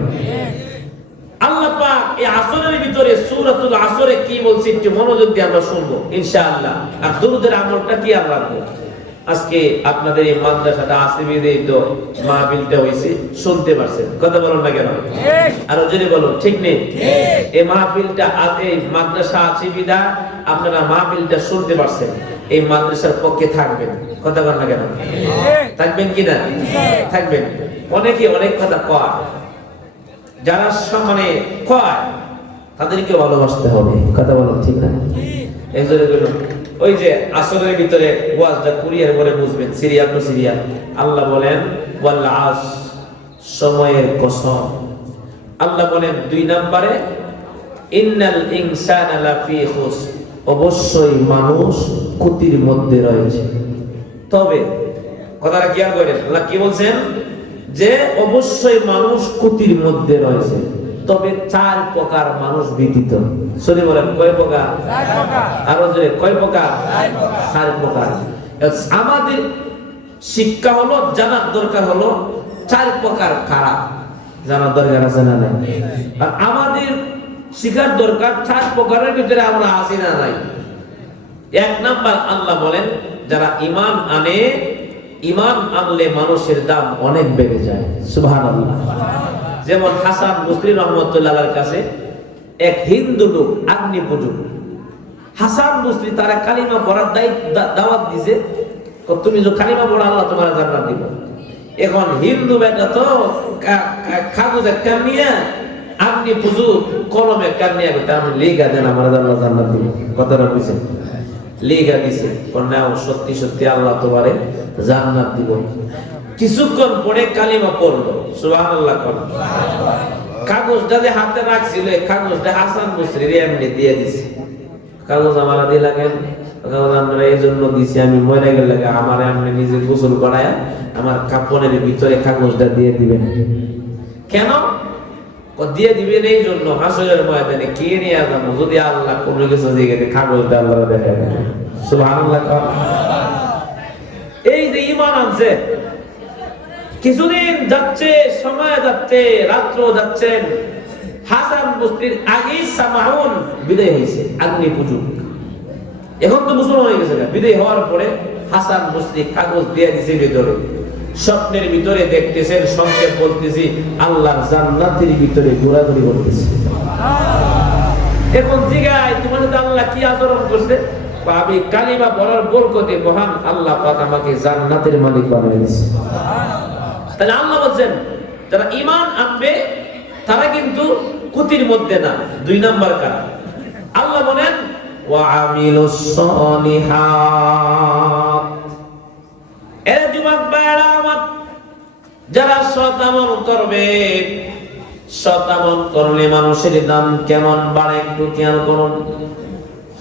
আল্লাহ পাক এই আসরের ভিতরে সূরাতুল আসরে কি বলছে একটু মনোযোগ দিয়ে আমরা শুনবো ইনশাআল্লাহ। আর দুরূদের আমলটা কি আমরা রাখবো। আজকে আপনাদের এই মাদ্রাসাটা আসিবিদে তো মাহফিলটা হইছে, শুনতে পারছেন। কথা বলেন না কেন? ঠিক। আর যদি বলো ঠিক নেই, এই মাহফিলটা এই মাদ্রাসা আসিবিদা আপনারা মাহফিলটা শুনতে পারছেন, এই মাদ্রাসার পক্ষে থাকবেন। কথা বলেন না কেন? থাকবেন কি না? থাকবেন। অনেকে অনেক কথা কয়, যারা সামনে কয় তাদেরকে ভালোবাসতে হবে। কথা বলো ঠিক না? একজনে বলল, ওই যে আসরের ভিতরে ওয়াজটা কুরিয়ার করে বুঝবেন, সিরিয়াল টু সিরিয়াল। আল্লাহ বলেন, ওয়াল আসর, সময়ের কসম। আল্লাহ বলেন 2 নম্বরে, ইন্নাল ইনসানা লাফি খুসর, অবশ্যই মানুষ ক্ষতির মধ্যে রয়েছে। তবে কথাটা কি আর করেন, আল্লাহ কি বলছেন? যে অবশ্যই মানুষ ক্ষতির মধ্যে রয়েছে, তবে 4 প্রকার মানুষ ব্যতীত। শুনি বলেন, কয় প্রকার? 4 প্রকার। আরো জোরে, কয় প্রকার? 4 প্রকার। আমাদের শিক্ষা হলো, জানার দরকার হলো 4 প্রকার কারা, জানার দরকার আছে না নাই? আর আমাদের শিখার দরকার 4 প্রকারের ভিতরে আমরা আছি না নাই। 1 নাম্বার, আল্লাহ বলেন যারা ঈমান আনে, ঈমান আনলে মানুষের দাম অনেক বেড়ে যায়। সুবহানাল্লাহ। যেমন হাসান বসরি রহমতুল্লাহর কাছে এক হিন্দু লোক আগ্নি পূজক। হাসান বসরি তারা কালিমা পড়ার দাওয়াত দিছে, তুমি যে কালিমা পড়া আল্লাহ তোমার জান্নাত দিব। এখন হিন্দু বেটা তো কাগজ একটা নিয়ে আগ্নি পূজক কলমে একটা নিয়ে আমি লেখা দেন আমার আল্লাহ জান্নাত দিব। কথাটা বুঝছেন? লেখা দিছে, নাও সত্যি সত্যি আল্লাহ তোমারে জান্নাত দিব। কিছুক্ষণ পরে কালিমা পড়লো, সুবহানাল্লাহ। কাগজটা যে হাতে রাখছিল, কাগজটা হাসান বসরির এমনি দিয়ে দিছে। কাগজ আমার দিয়ে লাগেন, কাগজ আমরা এই জন্য দিছি, আমি মরে গেলে আমার এমনি নিজে গোসল করায় আমার কাপড়ের ভিতরে কাগজটা দিয়ে দিবেন। কেন দিয়ে দিবেন? এই জন্য হাসরের ময়দানে কে নিয়ে যাবো, যদি আল্লাহ কোনো কিছু জিজ্ঞেস কাগজটা আল্লাহ দেখা দেয়। সুবহানাল্লাহ। এই যে ঈমান আনছে, কিছুদিন যাচ্ছে, সময় যাচ্ছে, রাত্র যাচ্ছেন, হাসান বসরির আগেই সামাউন বিদায় হয়েছে, আগ্নি পূজক। এখন তো মুসলমান হয়ে গেছে। বিদায় হওয়ার পরে হাসান বসরি কাগজ দিয়ে দিছে ভিতরে। স্বপ্নের ভিতরে দেখতেছেন, সংক্ষেপ বলতেছি, আল্লাহর জান্নাতের ভিতরে ঘোরাঘুরি করতেছে। এখন জিগায়, তোমার সাথে আল্লাহ কি আচরণ করছে? আমি কালিমা পড়ার বরকতে মহান আল্লাহ পাক আমাকে জান্নাতের মালিক বানিয়ে দিয়েছে। তাহলে আল্লাহ বলছেন যারা ঈমান আনবে তারা কিন্তু ক্ষতির মধ্যে না। 2 নাম্বার কারা? আল্লাহ বলেন, ওয়া আমিলুস সলিহাত, এ যুবক ভাইরা আমার, যারা সৎ আমল করবে। সৎ আমল করলে মানুষের দাম কেমন বাড়ে একটু খেয়াল করুন।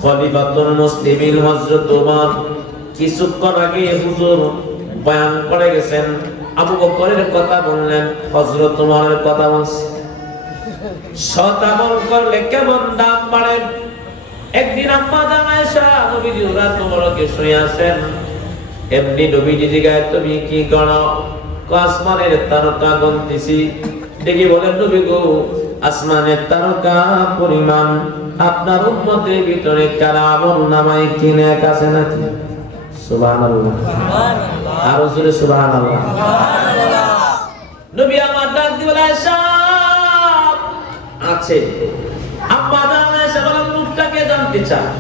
খলিফাতুল মুসলিমিন হযরত ওমর কিছুক্ষণ আগে হুজুর বয়ান করে গেছেন, আবু বকরের কথা বললেন, হযরত ওমরের কথা বলছেন। সৎ আমল করলে কেমন দাম বাড়ে। একদিন আম্মা জান আয়েশা নবীজি রাত মোবারকে শুয়ে আছেন, এমনি নবীজি জিজ্ঞাসা, তুমি কি করো? আসমানের তারকা গুনতেছি। দেখি বলেন, নবী গো, আসমানের তারকা পরিমাণ আপনার উম্মতের ভিতরে কারা আমল নামায় কি নেক আছে নাকি? সুবহানাল্লাহ, সুবহানাল্লাহ, আর জোরে সুবহানাল্লাহ, সুবহানাল্লাহ। নবী আমার ডাক দিয়ে বলে, আয়েশা আছে। আম্মা জান আয়েশা বলেন, মুখটাকে জানতে চায়।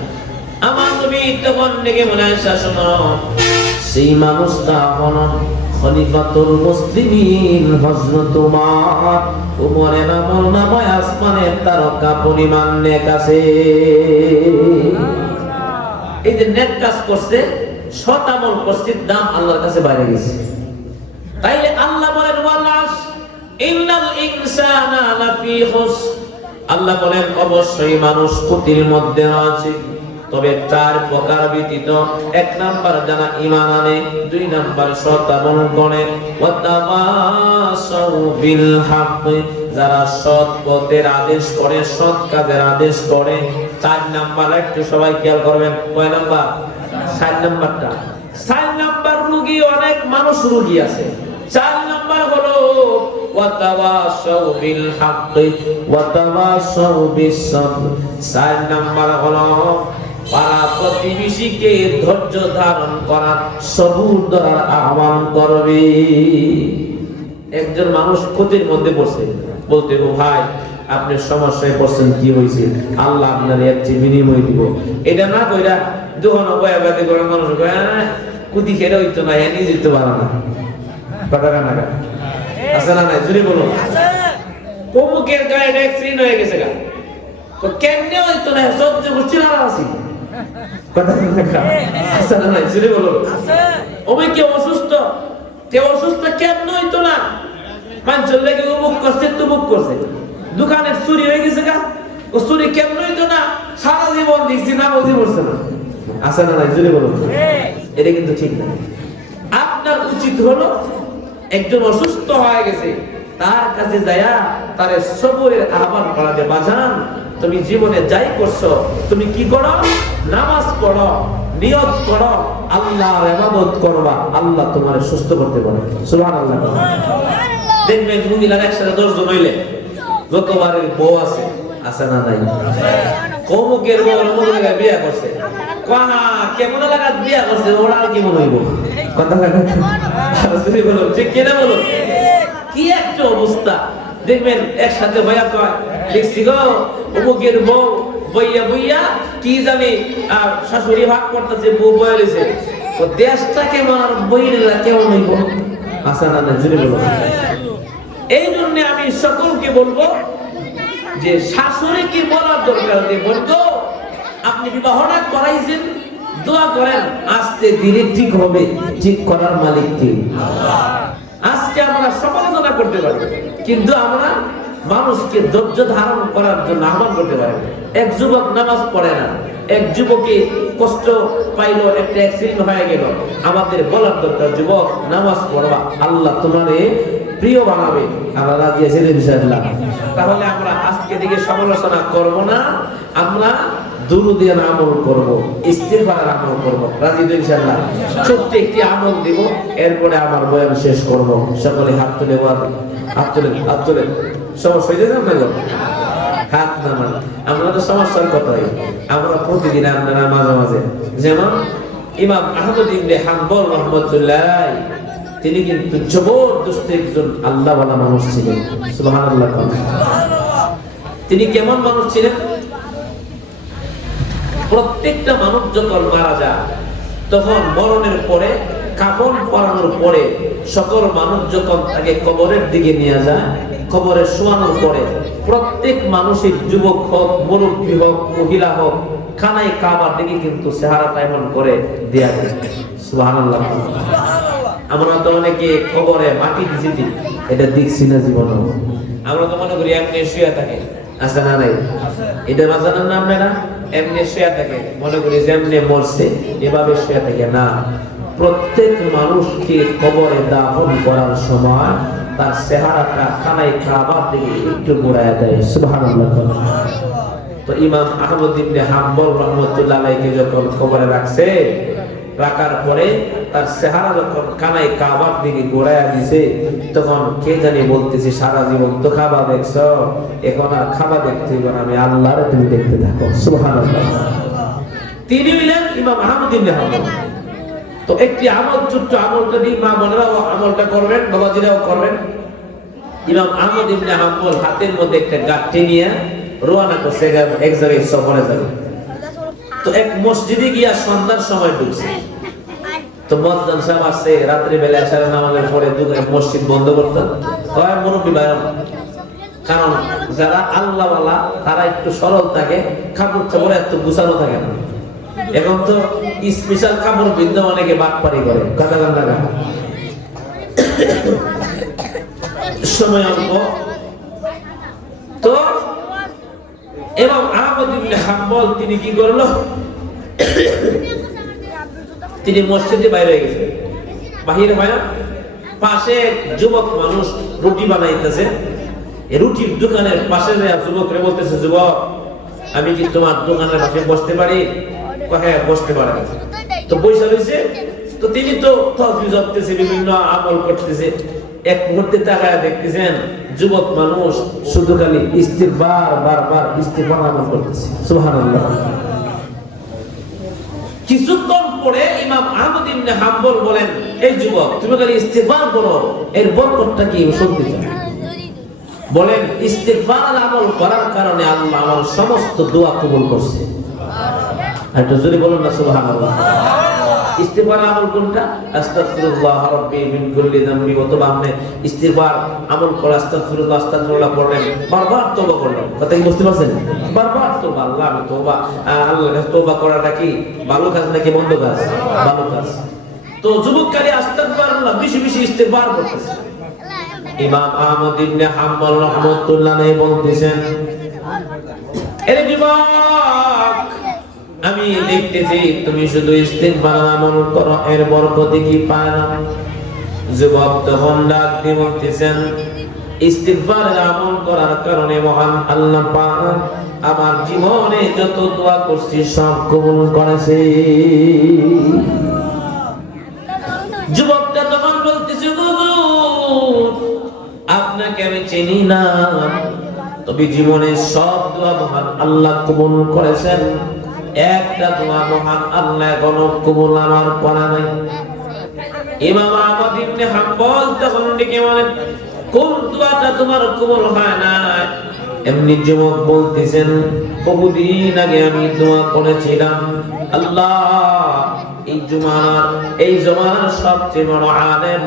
আমার নবী তখন ডেকে বলে, আয়েশা শোনো, সেই মানুষটা হলো খলিফাতুল মুসলিমিন হযরত ওমর। ওমরের আমল নামায় আসমানের তারকা পরিমাণ নেক আছে। এই যে নেক কাজ করছে, সৎ আমল করছে, দাম আল্লাহর কাছে বাইরে গেছে। তাইলে আল্লাহ বলেন, ওয়ালাস ইন্নাল ইনসানা লাফি খুসর। আল্লাহ বলেন, অবশ্যই মানুষ ক্ষতির মধ্যে আছে। তবে চার প্রকার ব্যতীত, এক নাম্বার যারা ঈমান আনে, দুই নাম্বার সৎ আমল করে, ওয়া তাওয়াসাউ বিল হক, যারা সৎ পথের আদেশ করে, সৎ কাজের আদেশ করে। চার নাম্বার একটু সবাই খেয়াল করবেন, কয় নাম্বার? 4 নাম্বারটা। 4 নাম্বার রোগী, অনেক মানুষ রোগী আছে। 4 নাম্বার হলো ওয়া তাওয়াসাউ বিল হক ওয়া তাওয়াসাউ বিস সাবর। 4 নাম্বার হলো পাড়া প্রতিবেশীকে ধৈর্য ধারণ করার, সবুর ধরার আহ্বান করবে। একজন মানুষ ক্ষতির মধ্যে পড়ছে, বলতে গো ভাই আপনি সমস্যায় পড়ছেন, কি হয়েছে? আল্লাহ আপনার এর চেয়ে বিনিময় দিব। এটা না কইরা যখন বয়াবাদি করে মানুষ কুদি খেলে হইতো না, এনে যেতে পারে না। কথা কানা আছে না? নাই জুড়ে বলো। অমুকের গায়ে অ্যাক্সিডেন্ট হয়ে গেছে গা, কেমনে হইতো না? সহ্য করছি না আছি। কথা আছে না? নাই জুড়ে বলো। অমুক কি অসুস্থ, কে অসুস্থ কেমনে হইতো না? মানুষের লেগে অমুক করছে, তুমুক করছে। দোকানে চুরি হয়ে গেছে গা, ও চুরি কেমনে হইতো না? সারা জীবন দেখছি না, বুঝি পড়ছে না। আছে না? নাই জুড়ে বলো। এটা কিন্তু ঠিক না। আপনার উচিত হলো একজন অসুস্থ হয়ে গেছে, তার কাছে যায়া তার সবরের আহ্বান করা, যে বাজান তুমি জীবনে যাই করছো, তুমি কি করো? নামাজ পড়ো, নিয়ত করো, আল্লাহর ইবাদত করবা, আল্লাহ তোমারে সুস্থ করতে পারে। সুবহানাল্লাহ। দেখবেন মহিলার একসাথে 10 জন হইলে, যতবারের বউ আছে, আছে না? নাই। কমুকের বউ অমুকের বিয়ে করছে, কাহা কেমন লাগা বিয়ে করছে, ওরা আর কি মনে হইব? কথা বলো, ঠিক কিনা বলো? কি একটা অবস্থা। দেখবেন একসাথে ভাইয়া কয়, দেখছি গো অমুকের বউ বইয়া বইয়া কি জানি শাশুড়ি ভাগ করতেছে, বউ বয়ে রয়েছে। ও দেশটা কেমন আর বইয়েরা কেমন হইব? আসা না? জুড়ে বলো। এই জন্য আমি সকলকে বলবো যে শাশুড়িকে বলার দরকার নেই, বলবো আপনি বিবাহটা করাইছেন, দোয়া করেন আস্তে ধীরে ঠিক হবে। ঠিক করার মালিক কে? আল্লাহ। আজকে আমরা সমালোচনা করতে পারি, কিন্তু আমরা মানুষকে ধৈর্য ধারণ করার জন্য আহ্বান করতে পারি। এক যুবক নামাজ পড়ে না, এক যুবকে কষ্ট পাইলো, একটা অ্যাক্সিডেন্ট হয়ে গেল, আমাদের বলার দরকার, যুবক নামাজ পড়বা, আল্লাহ তোমারে প্রিয় বানাবে। আমরা রাজি আছি ইনশাআল্লাহ। তাহলে আমরা আজকে থেকে সমালোচনা করব না, আমরা দুরুদের আমল করব, ইস্তিগফারের আমল করব। রাজি তো ইনশাআল্লাহ। ছোট্ট একটি আমল দিব, এরপরে আমার বয়ান শেষ করব। সকলে হাত তুলে, হাত তুলে, হাত তুলে। সমস্যা হয়ে যাবে না? হাত নামান। আমরা তো সমস্যার কথাই আমরা প্রতিদিন, আপনারা মাঝে মাঝে, যেমন ইমাম আহমদ ইবনে হাম্বল রাহমাতুল্লাহ, তিনি কিন্তু জবরদস্ত একজন আল্লাহওয়ালা মানুষ ছিলেন। সুবহানাল্লাহ। তিনি কেমন মানুষ ছিলেন? প্রত্যেকটা মানুষ যখন মারা যায়, তখন মরণের পরে, কাফন পরানোর পরে, সকল মানুষ যখন তাকে কবরের দিকে নিয়ে যায়, কবরে শোয়ানোর পরে প্রত্যেক মানুষের, যুবক হোক, মুরব্বী হোক, মহিলা হোক, খানায় কাবার দিকে কিন্তু চেহারা টাইমন করে দেয়া যায়। সুবহানাল্লাহ। আমরা তো অনেকে কবরে মাটি দিছি, এটা দেখছি না জীবনে। আমরা তো মনে করি এমনি শুয়ে থাকে, আছে না নাই? এটা বাজানোর নাম না, এমনি শুয়ে থাকে, মনে করি যেমনি মরছে এভাবে শুয়ে থাকে না। প্রত্যেক মানুষকে কবরে দাফন করার সময় তার চেহারাটা খানায় কাবার দিকে একটু ঘুরায় দেয়। সুবহানাল্লাহ। তো ইমাম আহমদ ইবনে হাম্বল রাহমাতুল্লাহ আলাইহি যখন কবরে রাখছে, রাখার পরে তার চেহারা যখন কানায় কাবার দিকে ঘোরায় দিছে, তখন কে জানি বলতেছে, সারা জীবন তো খাবা দেখছো, এখন আর খাবা দেখতে হবে না, আমি আল্লাহরে তুমি দেখতে থাকো। সুবহানাল্লাহ। তিনি হইলেন ইমাম আহমদ ইবনে হাম্বল। তো একটি আমল, ছোট্ট আমলটা দিয়ে মা বোনেরাও আমলটা করবেন, বাবাজিরাও করবেন। ইমাম আহমদ ইবনে হাম্বল হাতের মধ্যে একটা গাঁটটি নিয়ে রওনা করছে এক জায়গায় সফরে যাবে। তো এক মসজিদে গিয়া সন্ধ্যার সময় ঢুকছে। তো মুয়াজ্জিন সাহেব আসছে, রাত্রি বেলা এশার নামাজের পরে মসজিদ বন্ধ করতেন। কয় মুরব্বি ভাই, কারণ যারা আল্লাহ ওয়ালা তারা একটু সরল থাকে, কাপড় চাপড় এত গুছানো থাকে না। এখন তো স্পেশাল কাপড় বিন্দু অনেকে বাটপারি করে, কাটা কাটা সময় অল্প। তো এবং আহমদ ইবনে হাম্বল তিনি কি করলো, তিনি মসজিদে বাইরে হয়ে গেছে। বাহির হয়, পাশে যুবক মানুষ রুটি বানাইতেছে। রুটির দোকানের পাশে যুবকরে বলতেছে, যুবক আমি কি তোমার দোকানের পাশে বসতে পারি? হ্যাঁ বসতে পারে। তো পয়সা রয়েছে। তো তিনি তো তাসবিহ জপতেছে, বিভিন্ন আমল করতেছে। এক মুহূর্তে তাকায় দেখতেছেন যুবক মানুষ শুধু খালি ইস্তিগফার, বারবার ইস্তিগফার আমল করতেছে। সুবহানাল্লাহ। কিছুক্ষণ পরে ইমাম আহমদ ইবনে হাম্বল বলেন, এই যুবক তুমি খালি ইস্তিগফার করো, এর বরকতটা কি শুনতে চাও? বলেন, ইস্তিগফার আমল করার কারণে আল্লাহ আমার সমস্ত দোয়া কবুল করছে। আর তো জোরে বলুন না সুবহানাল্লাহ। ইস্তিগফার আমল কোনটা? আস্তাগফিরুল্লাহ রাব্বি মিন কুল্লি যামবি। অথবা আপনি ইস্তিগফার আমল করে আস্তাগফিরুল্লাহ আস্তাগফিরুল্লাহ পড়লেন, বারবার তওবা করলেন। কথা কি বুঝতে পারছেন? বারবার তওবা, আল্লাহ আমি তওবা। আল্লাহর কাছে তওবা করাটা কি ভালো কাজ নাকি মন্দ কাজ? ভালো কাজ। তো যুবক কালি আস্তাগফিরুল্লাহ বেশি বেশি ইস্তিগফার করতেছে। ইমাম আহমদ ইবনে হাম্বল রাহমাতুল্লাহ আলাইহি বলতেছেন, এরে যুবক, আমি দেখতেছি তুমি শুধু ইস্তিগফার আমল করো, এর বরকত কি পায় না? যুবক তখন ডাক দিয়ে বলতেছেন, ইস্তিগফার আমল করার কারণে মহান আল্লাহ পাক আমার জীবনে যত দোয়া করছি সব কবুল করেছে। যুবকটা তখন বলতেছে, হুজুর আপনাকে আমি চিনি না, তবে জীবনে সব দোয়া মহান আল্লাহ কবুল করেছেন। একটা দোয়া মহান আল্লাহ এখনো কবুল আমার করা নাই। ইমাম আহমদ ইবনে হাম্বল তখন ডেকে বলেন, কোন দোয়াটা তোমার কবুল হয় না? এমনি যুবক বলতেছেন, বহুদিন আগে আমি দোয়া করেছিলাম, আল্লাহ এই জমানার সবচেয়ে বড় আলেম,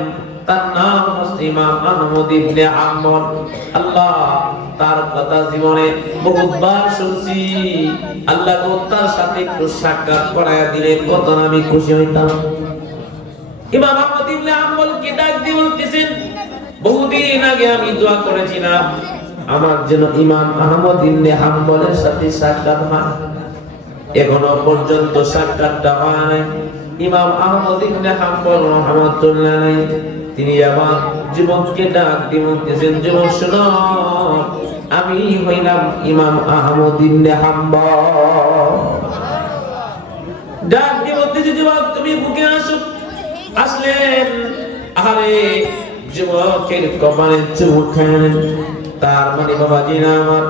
তার নাম হচ্ছে ইমাম আহমদ ইবনে হাম্বল। আল্লাহ তার কথা জীবনে বহুবার শুনছি, আল্লাহ তার সাথে একটু সাক্ষাৎ করায়া দিলে কত আমি খুশি হইতাম। ইমাম আহমদ ইবনে হাম্বল কে ডাক দিয়ে বলতেছেন, বহুদিন আগে আমি দোয়া করেছিলাম আমার জন্য ইমাম আহমদ ইবনে হাম্বলের সাথে সাক্ষাৎ হয়, এখনো পর্যন্ত সাক্ষাৎটা হয় নাই। ইমাম আহমদ ইবনে হাম্বল রাহমাতুল্লাহ আলাইহি তিনি আমার জীবনকে ডাক দিয়ে বলতেছেন, যুবক শোনো, আমি হইলাম ইমাম আহমদ ইবনে হাম্বল। ডাক দিয়ে বলতেছে, যুবক তুমি বুকে আসো। আসলেন, আরে যুবকের কপালে চুমু খেলেন। তার মানে বাবাজিরা আমার,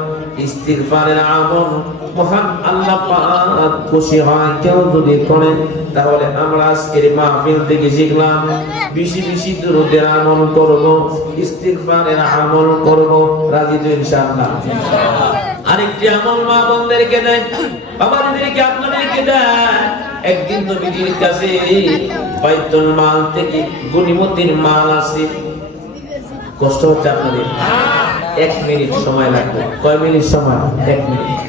ইস্তিগফারের আমল মহান আল্লাহ পাক খুশি হয় কেউ যদি করে। তাহলে আমরা আজকের মাহফিল থেকে শিখলাম, বেশি বেশি দুরূদের আমল করব, ইস্তিগফারের আমল করব। রাজি তো ইনশাআল্লাহ? আরেকটি আমল মা বোনদেরকে দেয়, বাবাদেরকে আপনাদেরকে দেয়। একদিন নবীজির কাছে বাইতুল মাল থেকে গনিমতের মাল আসে। কষ্ট হচ্ছে আপনাদের? 1 মিনিট সময় লাগবে। কয় মিনিট সময়? 1 মিনিট।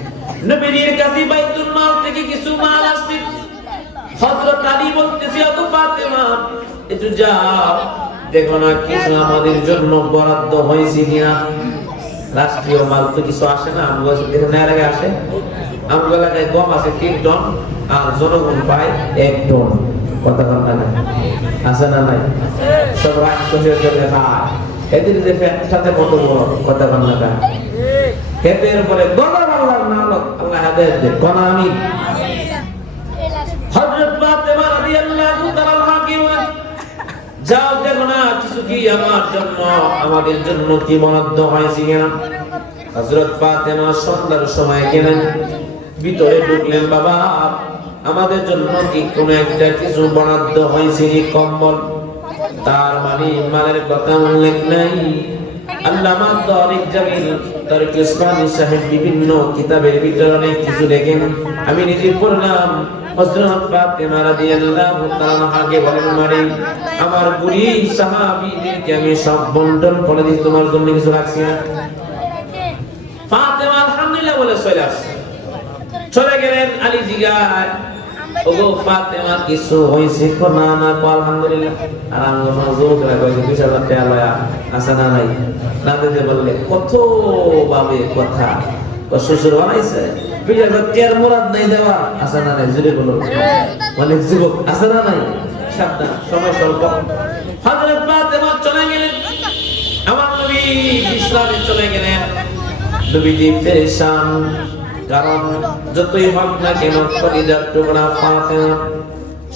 নবীর কাছে বাইতুল মাল থেকে কিছু মাল আসছে। হযরত আলী বলতেছে, ওগো ফাতেমা একটু যাও দেখো না কিছু আমাদের জন্য বরাদ্দ হয়েছে কিনা। রাষ্ট্রীয় মাল তো কিছু আসে না, আমগুলো দেখুন এর আগে আসে। আমগুলো এলাকায় গম আছে 3 টন আর জনগণ পায় 1 টন। কথা কথা না আছে না নাই? সব রাক্ষসের জন্য খায়। এদের যে ফ্যাটটাতে কত বড়, কথা কথা না খেতের পরে গলা আল্লাহর নাম আল্লাহ হাদায়াত দেয়। কোন আমি হযরত ফাতেমা রাদিয়াল্লাহু তাআলা হাকিম যাও দেখো না কিছু কি আমার জন্য আমাদের জন্য কি বরাদ্দ হয়েছে কিনা। হযরত ফাতেমা সন্ধ্যার সময় গেলেন, ভিতরে ঢুকলেন, বাবা আমাদের জন্য কি কোন একটা কিছু বরাদ্দ হয়েছে নি কম্বল? তার মানে মালের কথা উল্লেখ নাই। আল্লামা তারিক জামিল তারিক ইসলামী সাহেব বিভিন্ন কিতাবের ভিতরে অনেক কিছু লেখেন, আমি নিজে পড়লাম। হযরত ফাতেমা রাদিয়াল্লাহু তাআলা আগে বলেন, মানে আমার গরীব সাহাবীদেরকে আমি সব বন্টন করে দিই, তোমার জন্য কিছু রাখছি না। ফাতেমা আলহামদুলিল্লাহ বলে চলে গেলেন। আলী জিগায়, ওগো ফাতেমা কিছু হইছে? না না আলহামদুলিল্লাহ। আর আমি জোর করে কই 20,000 টাকা লয়া আছে না নাই? না দিতে বললে কত ভাবে কথা, ও শ্বশুর বানাইছে 20,000 টাকার মুরাদ নাই দেওয়া আছে না নাই? জুড়ে বলো মানে যুবক আছে না নাই? সাবধান, সময় স্বল্প। হযরত ফাতেমা চলে গেলেন, আমার নবী বিশ্রামে চলে গেলেন। নবীজি পেরেশান, কারণ যতই হোক না কেন কলিজার টুকরা ফাতেমা।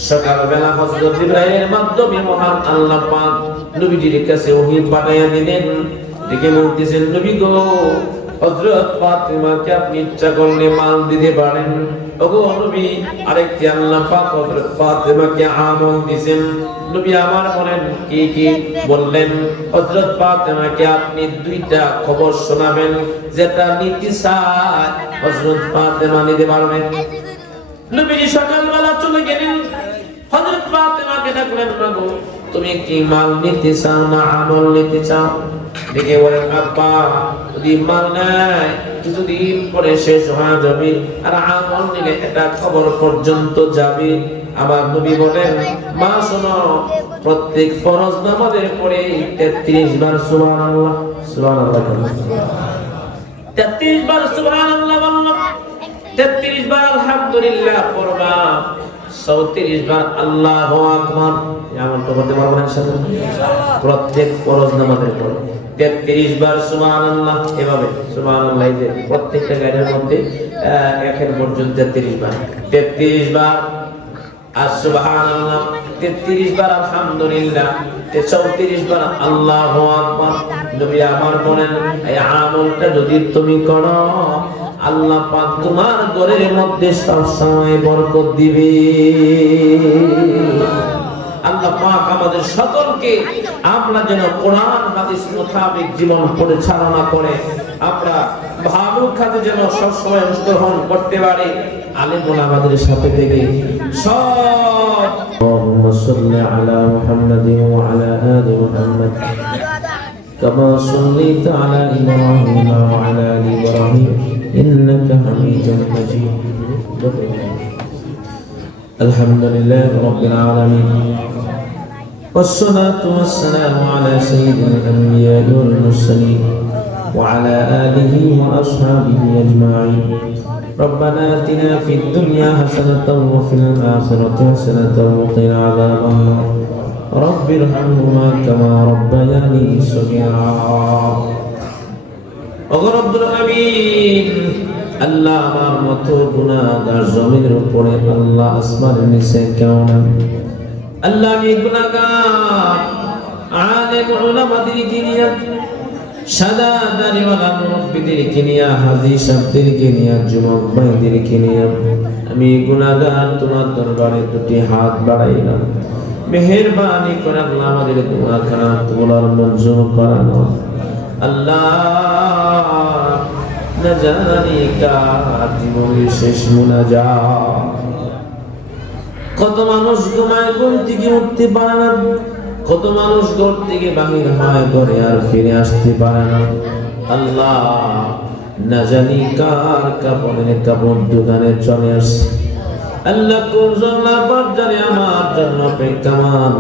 সকালবেলা হযরত জিবরাইলের মাধ্যমে মহান আল্লাহ পাক নবীজির কাছে ওহী পাঠাইয়া দিলেন। ডেকে বলতেছেন, নবী গো হযরত ফাতেমাকে আপনি ইচ্ছা করলে মাল দিতে পারেন। ওগো নবী আরেকটি আল্লাহ পাক হযরত ফাতেমাকে আমল দিবেন। নবী আমার বলেন কি কি? বললেন হযরত ফাতেমাকে আপনি 2টা খবর শোনাবেন, যেটা নিতে চায় হযরত ফাতেমা নিতে পারবেন। নবীজি সকালবেলা চলে গেলেন, হযরত ফাতেমাকে ডাকলেন, মাগো তুমি কি মাল নিতে চাও না আমল নিতে চাও? দেখে বলেন, আব্বা যদি মাল নেয় কিছুদিন পরে শেষ হয়ে যাবে, আর আমল নিলে এটা খবর পর্যন্ত যাবে। আবার নবী বলেন, মা শোনো, প্রত্যেক ফরজ নামাজের পরে 33 বার সুবহানাল্লাহ সুবহানাল্লাহ 33 বার সুবহানাল্লাহ বললাম, 33 বার আলহামদুলিল্লাহ পড়বা, 34 বার আল্লাহু আকবার। এমন তো করতে পারবেন ইনশাআল্লাহ। প্রত্যেক ফরজ নামাজের পর 33 বার সুবহানাল্লাহ, এভাবে সুবহানাল্লাহ যে প্রত্যেকটা গায়ের মধ্যে একের পর্যন্ত 33 বার, 33 বার আর সুবহানাল্লাহ, 33 বার আলহামদুলিল্লাহ, 34 বার আল্লাহু আকবার। নবী আমার বলেন, এই আমলটা যদি তুমি করো আল্লাহ পাক তোমার ঘরের মধ্যে সব সময় বরকত দিবে। আল্লাহ পাক আমাদের সকলকে আমরা যেন কোরআন হাদিস মোতাবেক জীবন পরিচালনা করে আমরা ভালো কাজে যেন সব সময় অংশগ্রহণ করতে পারি। আলেম ওলামাদের সাথে থেকে সব আল্লাহুম্মা সাল্লি আলা মুহাম্মাদিন ওয়া আলা আলি মুহাম্মাদ কামা সাল্লাইতা আলা ইব্রাহিম ওয়া আলা আলি ইব্রাহিম ইন্নাকা হামিদুম মাজিদ। আলহামদুলিল্লাহি রাব্বিল আলামিন والصلاة والسلام على سيد الأنبياء والمرسلين وعلى آله وأصحابه أجمعين. ربنا آتنا في الدنيا حسنة وفي الآخرة حسنة وقنا عذاب النار. رب ارحمهما كما ربياني صغيرا. رب العالمين আল্লাহ আমার মতো গুনাহগার জমিনের উপরে আল্লাহ আসমানের নিচে কেমন আল্লাহ আমি গুনাহগার আলেম উলামাদেরকে নিয়ে সাদা দাড়িওয়ালা মুরব্বিদেরকে নিয়ে হাজী সাহেবদেরকে নিয়ে যুবক ভাইদেরকে নিয়ে আমি গুনাহগার তোমার দরবারে দুটি হাত বাড়াইলাম। মেহেরবানি করে আল্লাহ আমাদের দোয়া খানা তোলার মঞ্জুর করানো। আল্লাহ না জানি কার জীবনের শেষ মুনাজাত। কত মানুষ ঘুমায়, ঘুম থেকে উঠতে পারে না, কত মানুষ ঘর থেকে বাহির হয় ঘরে আর ফিরে আসতে পারে না। আল্লাহ না জানি কার কাপড়ের কাপড় দোকানে চলে আসছে। আল্লাহ কোনজন আবার জানে আমার জন্য পেতামান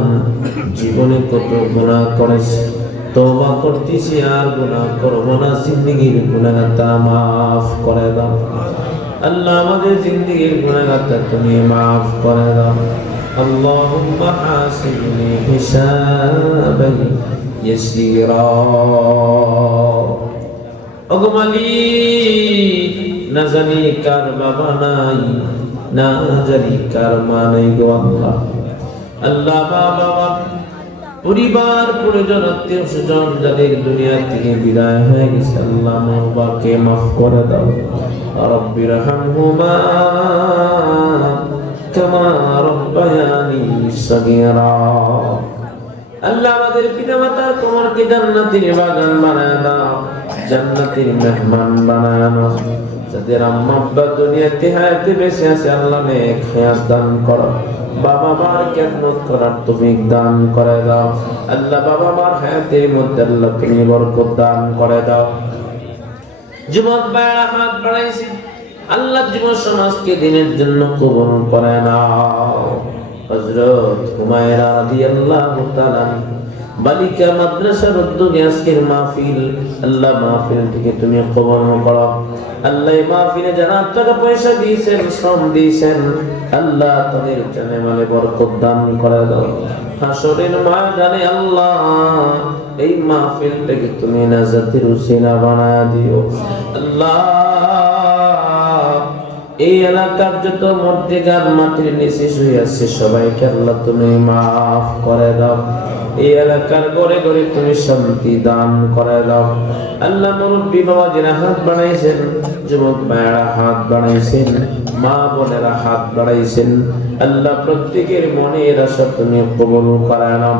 জীবনে কত গুনাহ করেছি, তওবা করতেছি আর গুনাহ করব না, জিন্দেগীর গুনাহটা মাফ করে দাও আল্লাহ, আমাদের জিন্দেগীর গুনাহটা তুমি মাফ করে দাও। আল্লাহুম্মা হাসিবনি হিসাবান ইয়াসীরা। ওগো মালিক, না জানি কার বাবা নাই, না জানি কার মা নাই গো আল্লাহ। আল্লাহ বাবা, পরিবার, পরিজন, আত্মীয় স্বজন যাদের দুনিয়া থেকে বিদায় হয়ে গেছে আল্লাহ বাবাকে মাফ করে দাও। রব্বির হামহুমা কামা রব্বায়ানি সগীরা। আল্লাহ আমাদের পিতামাতার কবরকে জান্নাতের বাগান বানায় দাও, জান্নাতের মেহমান বানায় দাও। যাদের আম্মা আব্বা দুনিয়াতে হায়াতে বেঁচে আছে আল্লাহ নেক হায়াত দান করো, বাবা মার খেদমত করার তৌফিক দান করে দাও আল্লাহ। বাবা মার হায়াতের মধ্যে আল্লাহ তুমি বরকত দান করে দাও। যুবক ভাইরা হাত বাড়াইছি আল্লাহ, যুব সমাজকে দিনের জন্য কবুল করে নাও। হযরত হুমায়রা রাদিয়াল্লাহু তাআলা বালিকা মাদ্রাসার উদ্যোগে আজকের মাহফিল, আল্লাহ মাহফিল থেকে তুমি কবুল করো আল্লাহ। এই মাহফিলে যারা টাকা পয়সা দিয়েছেন, শ্রম দিয়েছেন আল্লাহ তাদের জানে মালে বরকত দান করে দাও। হাসরের ময়দানে আল্লাহ এই মাহফিলটাকে তুমি নাজাতের উসিলা বানায় দিও আল্লাহ। এই এলাকার যত মধ্যেকার মাটির নিচে শুয়ে আছে সবাইকে আল্লাহ তুমি মাফ করে দাও। এই এলাকার ঘরে ঘরে তুমি শান্তি দান করে দাও আল্লাহ। মুরব্বী বাবাজিরা হাত বাড়াইছেন, যুবক ভাইয়েরা হাত বাড়াইছেন, মা বোনেরা হাত বাড়াইছেন আল্লাহ। প্রত্যেকের মনের আশা তুমি কবুল করে নাও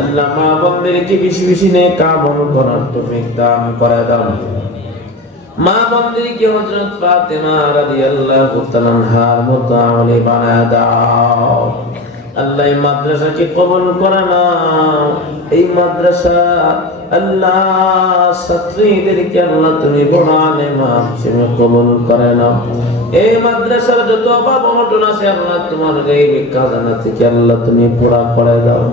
আল্লাহ। মা বোনদেরকে বেশি বেশি নেক আমল করার তৌফিক দান করে দাও। মা বোনদেরকে হযরত ফাতেমা রাদিয়াল্লাহু তাআলা আনহার মতো আমলে বানায় দাও আল্লাহ। এই মাদ্রাসাকে কবুল করে নাও। এই মাদ্রাসা আল্লাহ ছাত্রীদেরকে আল্লাহ তুমি বড় আলেমা হিসেবে কবুল করে নাও। এই মাদ্রাসার যত অভাব অনটন আছে আল্লাহ তোমার গায়বী খাজানা থেকে আল্লাহ তুমি পুরা করে দাও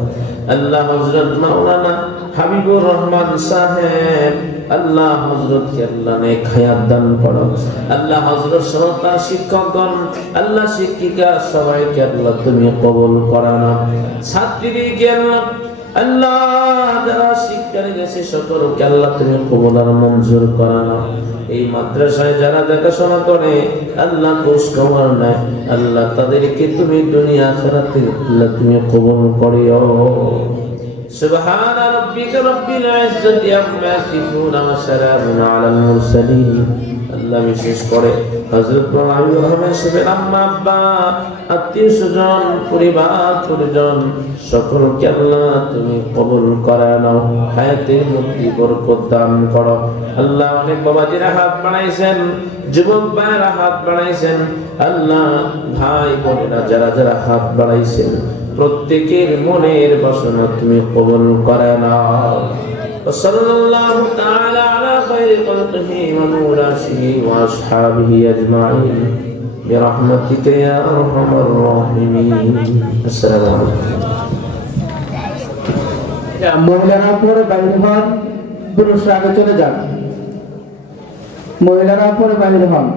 আল্লাহ। হযরত মাওলানা হাবিবুর রহমান সাহেব আল্লাহ, হযরতকে আল্লাহ নেক হায়াত দান করো আল্লাহ। হযরত সহ তার শিক্ষকগণ আল্লাহ, শিক্ষিকা সবাইকে আল্লাহ তুমি কবুল করে নাও। ছাত্রীদেরকে আল্লাহ যারা শিক্ষার গেছে সকলকে আল্লাহ তুমি কবুল আর মঞ্জুর করে নাও। এই মাদ্রাসায় যারা দেখাশোনা করে আল্লাহ ঘুষ খাওয়ার নাই আল্লাহ, তাদেরকে তুমি দুনিয়া আখিরাতে আল্লাহ তুমি কবুল করিও। সুবহান রাব্বিকা রাব্বিল ইজ্জাতি আম্মা ইয়াসিফুন ওয়া সালামুন আলাল মুরসালিন। আল্লাহ বিশেষ করে হযরত হাবিবুর রহমান সাহেবের আম্মা আব্বা, আত্মীয় স্বজন, পরিবার পরিজন সকলকে আল্লাহ তুমি কবুল করে নাও, হায়াতের মধ্যে বরকত দান করো আল্লাহ। অনেক বাবাজিরা হাত বাড়াইছেন, যুবক ভাইরা হাত বাড়াইছেন আল্লাহ। ভাই বোনেরা যারা যারা হাত বাড়াইছেন প্রত্যেকের মনের বাসনা তুমি কবুল করে নাও। সাল্লাল্লাহু তাআলা আলা খায়রি খালকিহি ওয়া মুরাশিহি ওয়া আসহাবিহি আজমাইন বিরহমাতিকা ইয়া আরহামার রাহিমিন। আসসালামু আলাইকুম। মহিলারা পরে বাইরে হন, পুরুষরা আগে চলে যান। মহিলারা পরে বাইরে হন।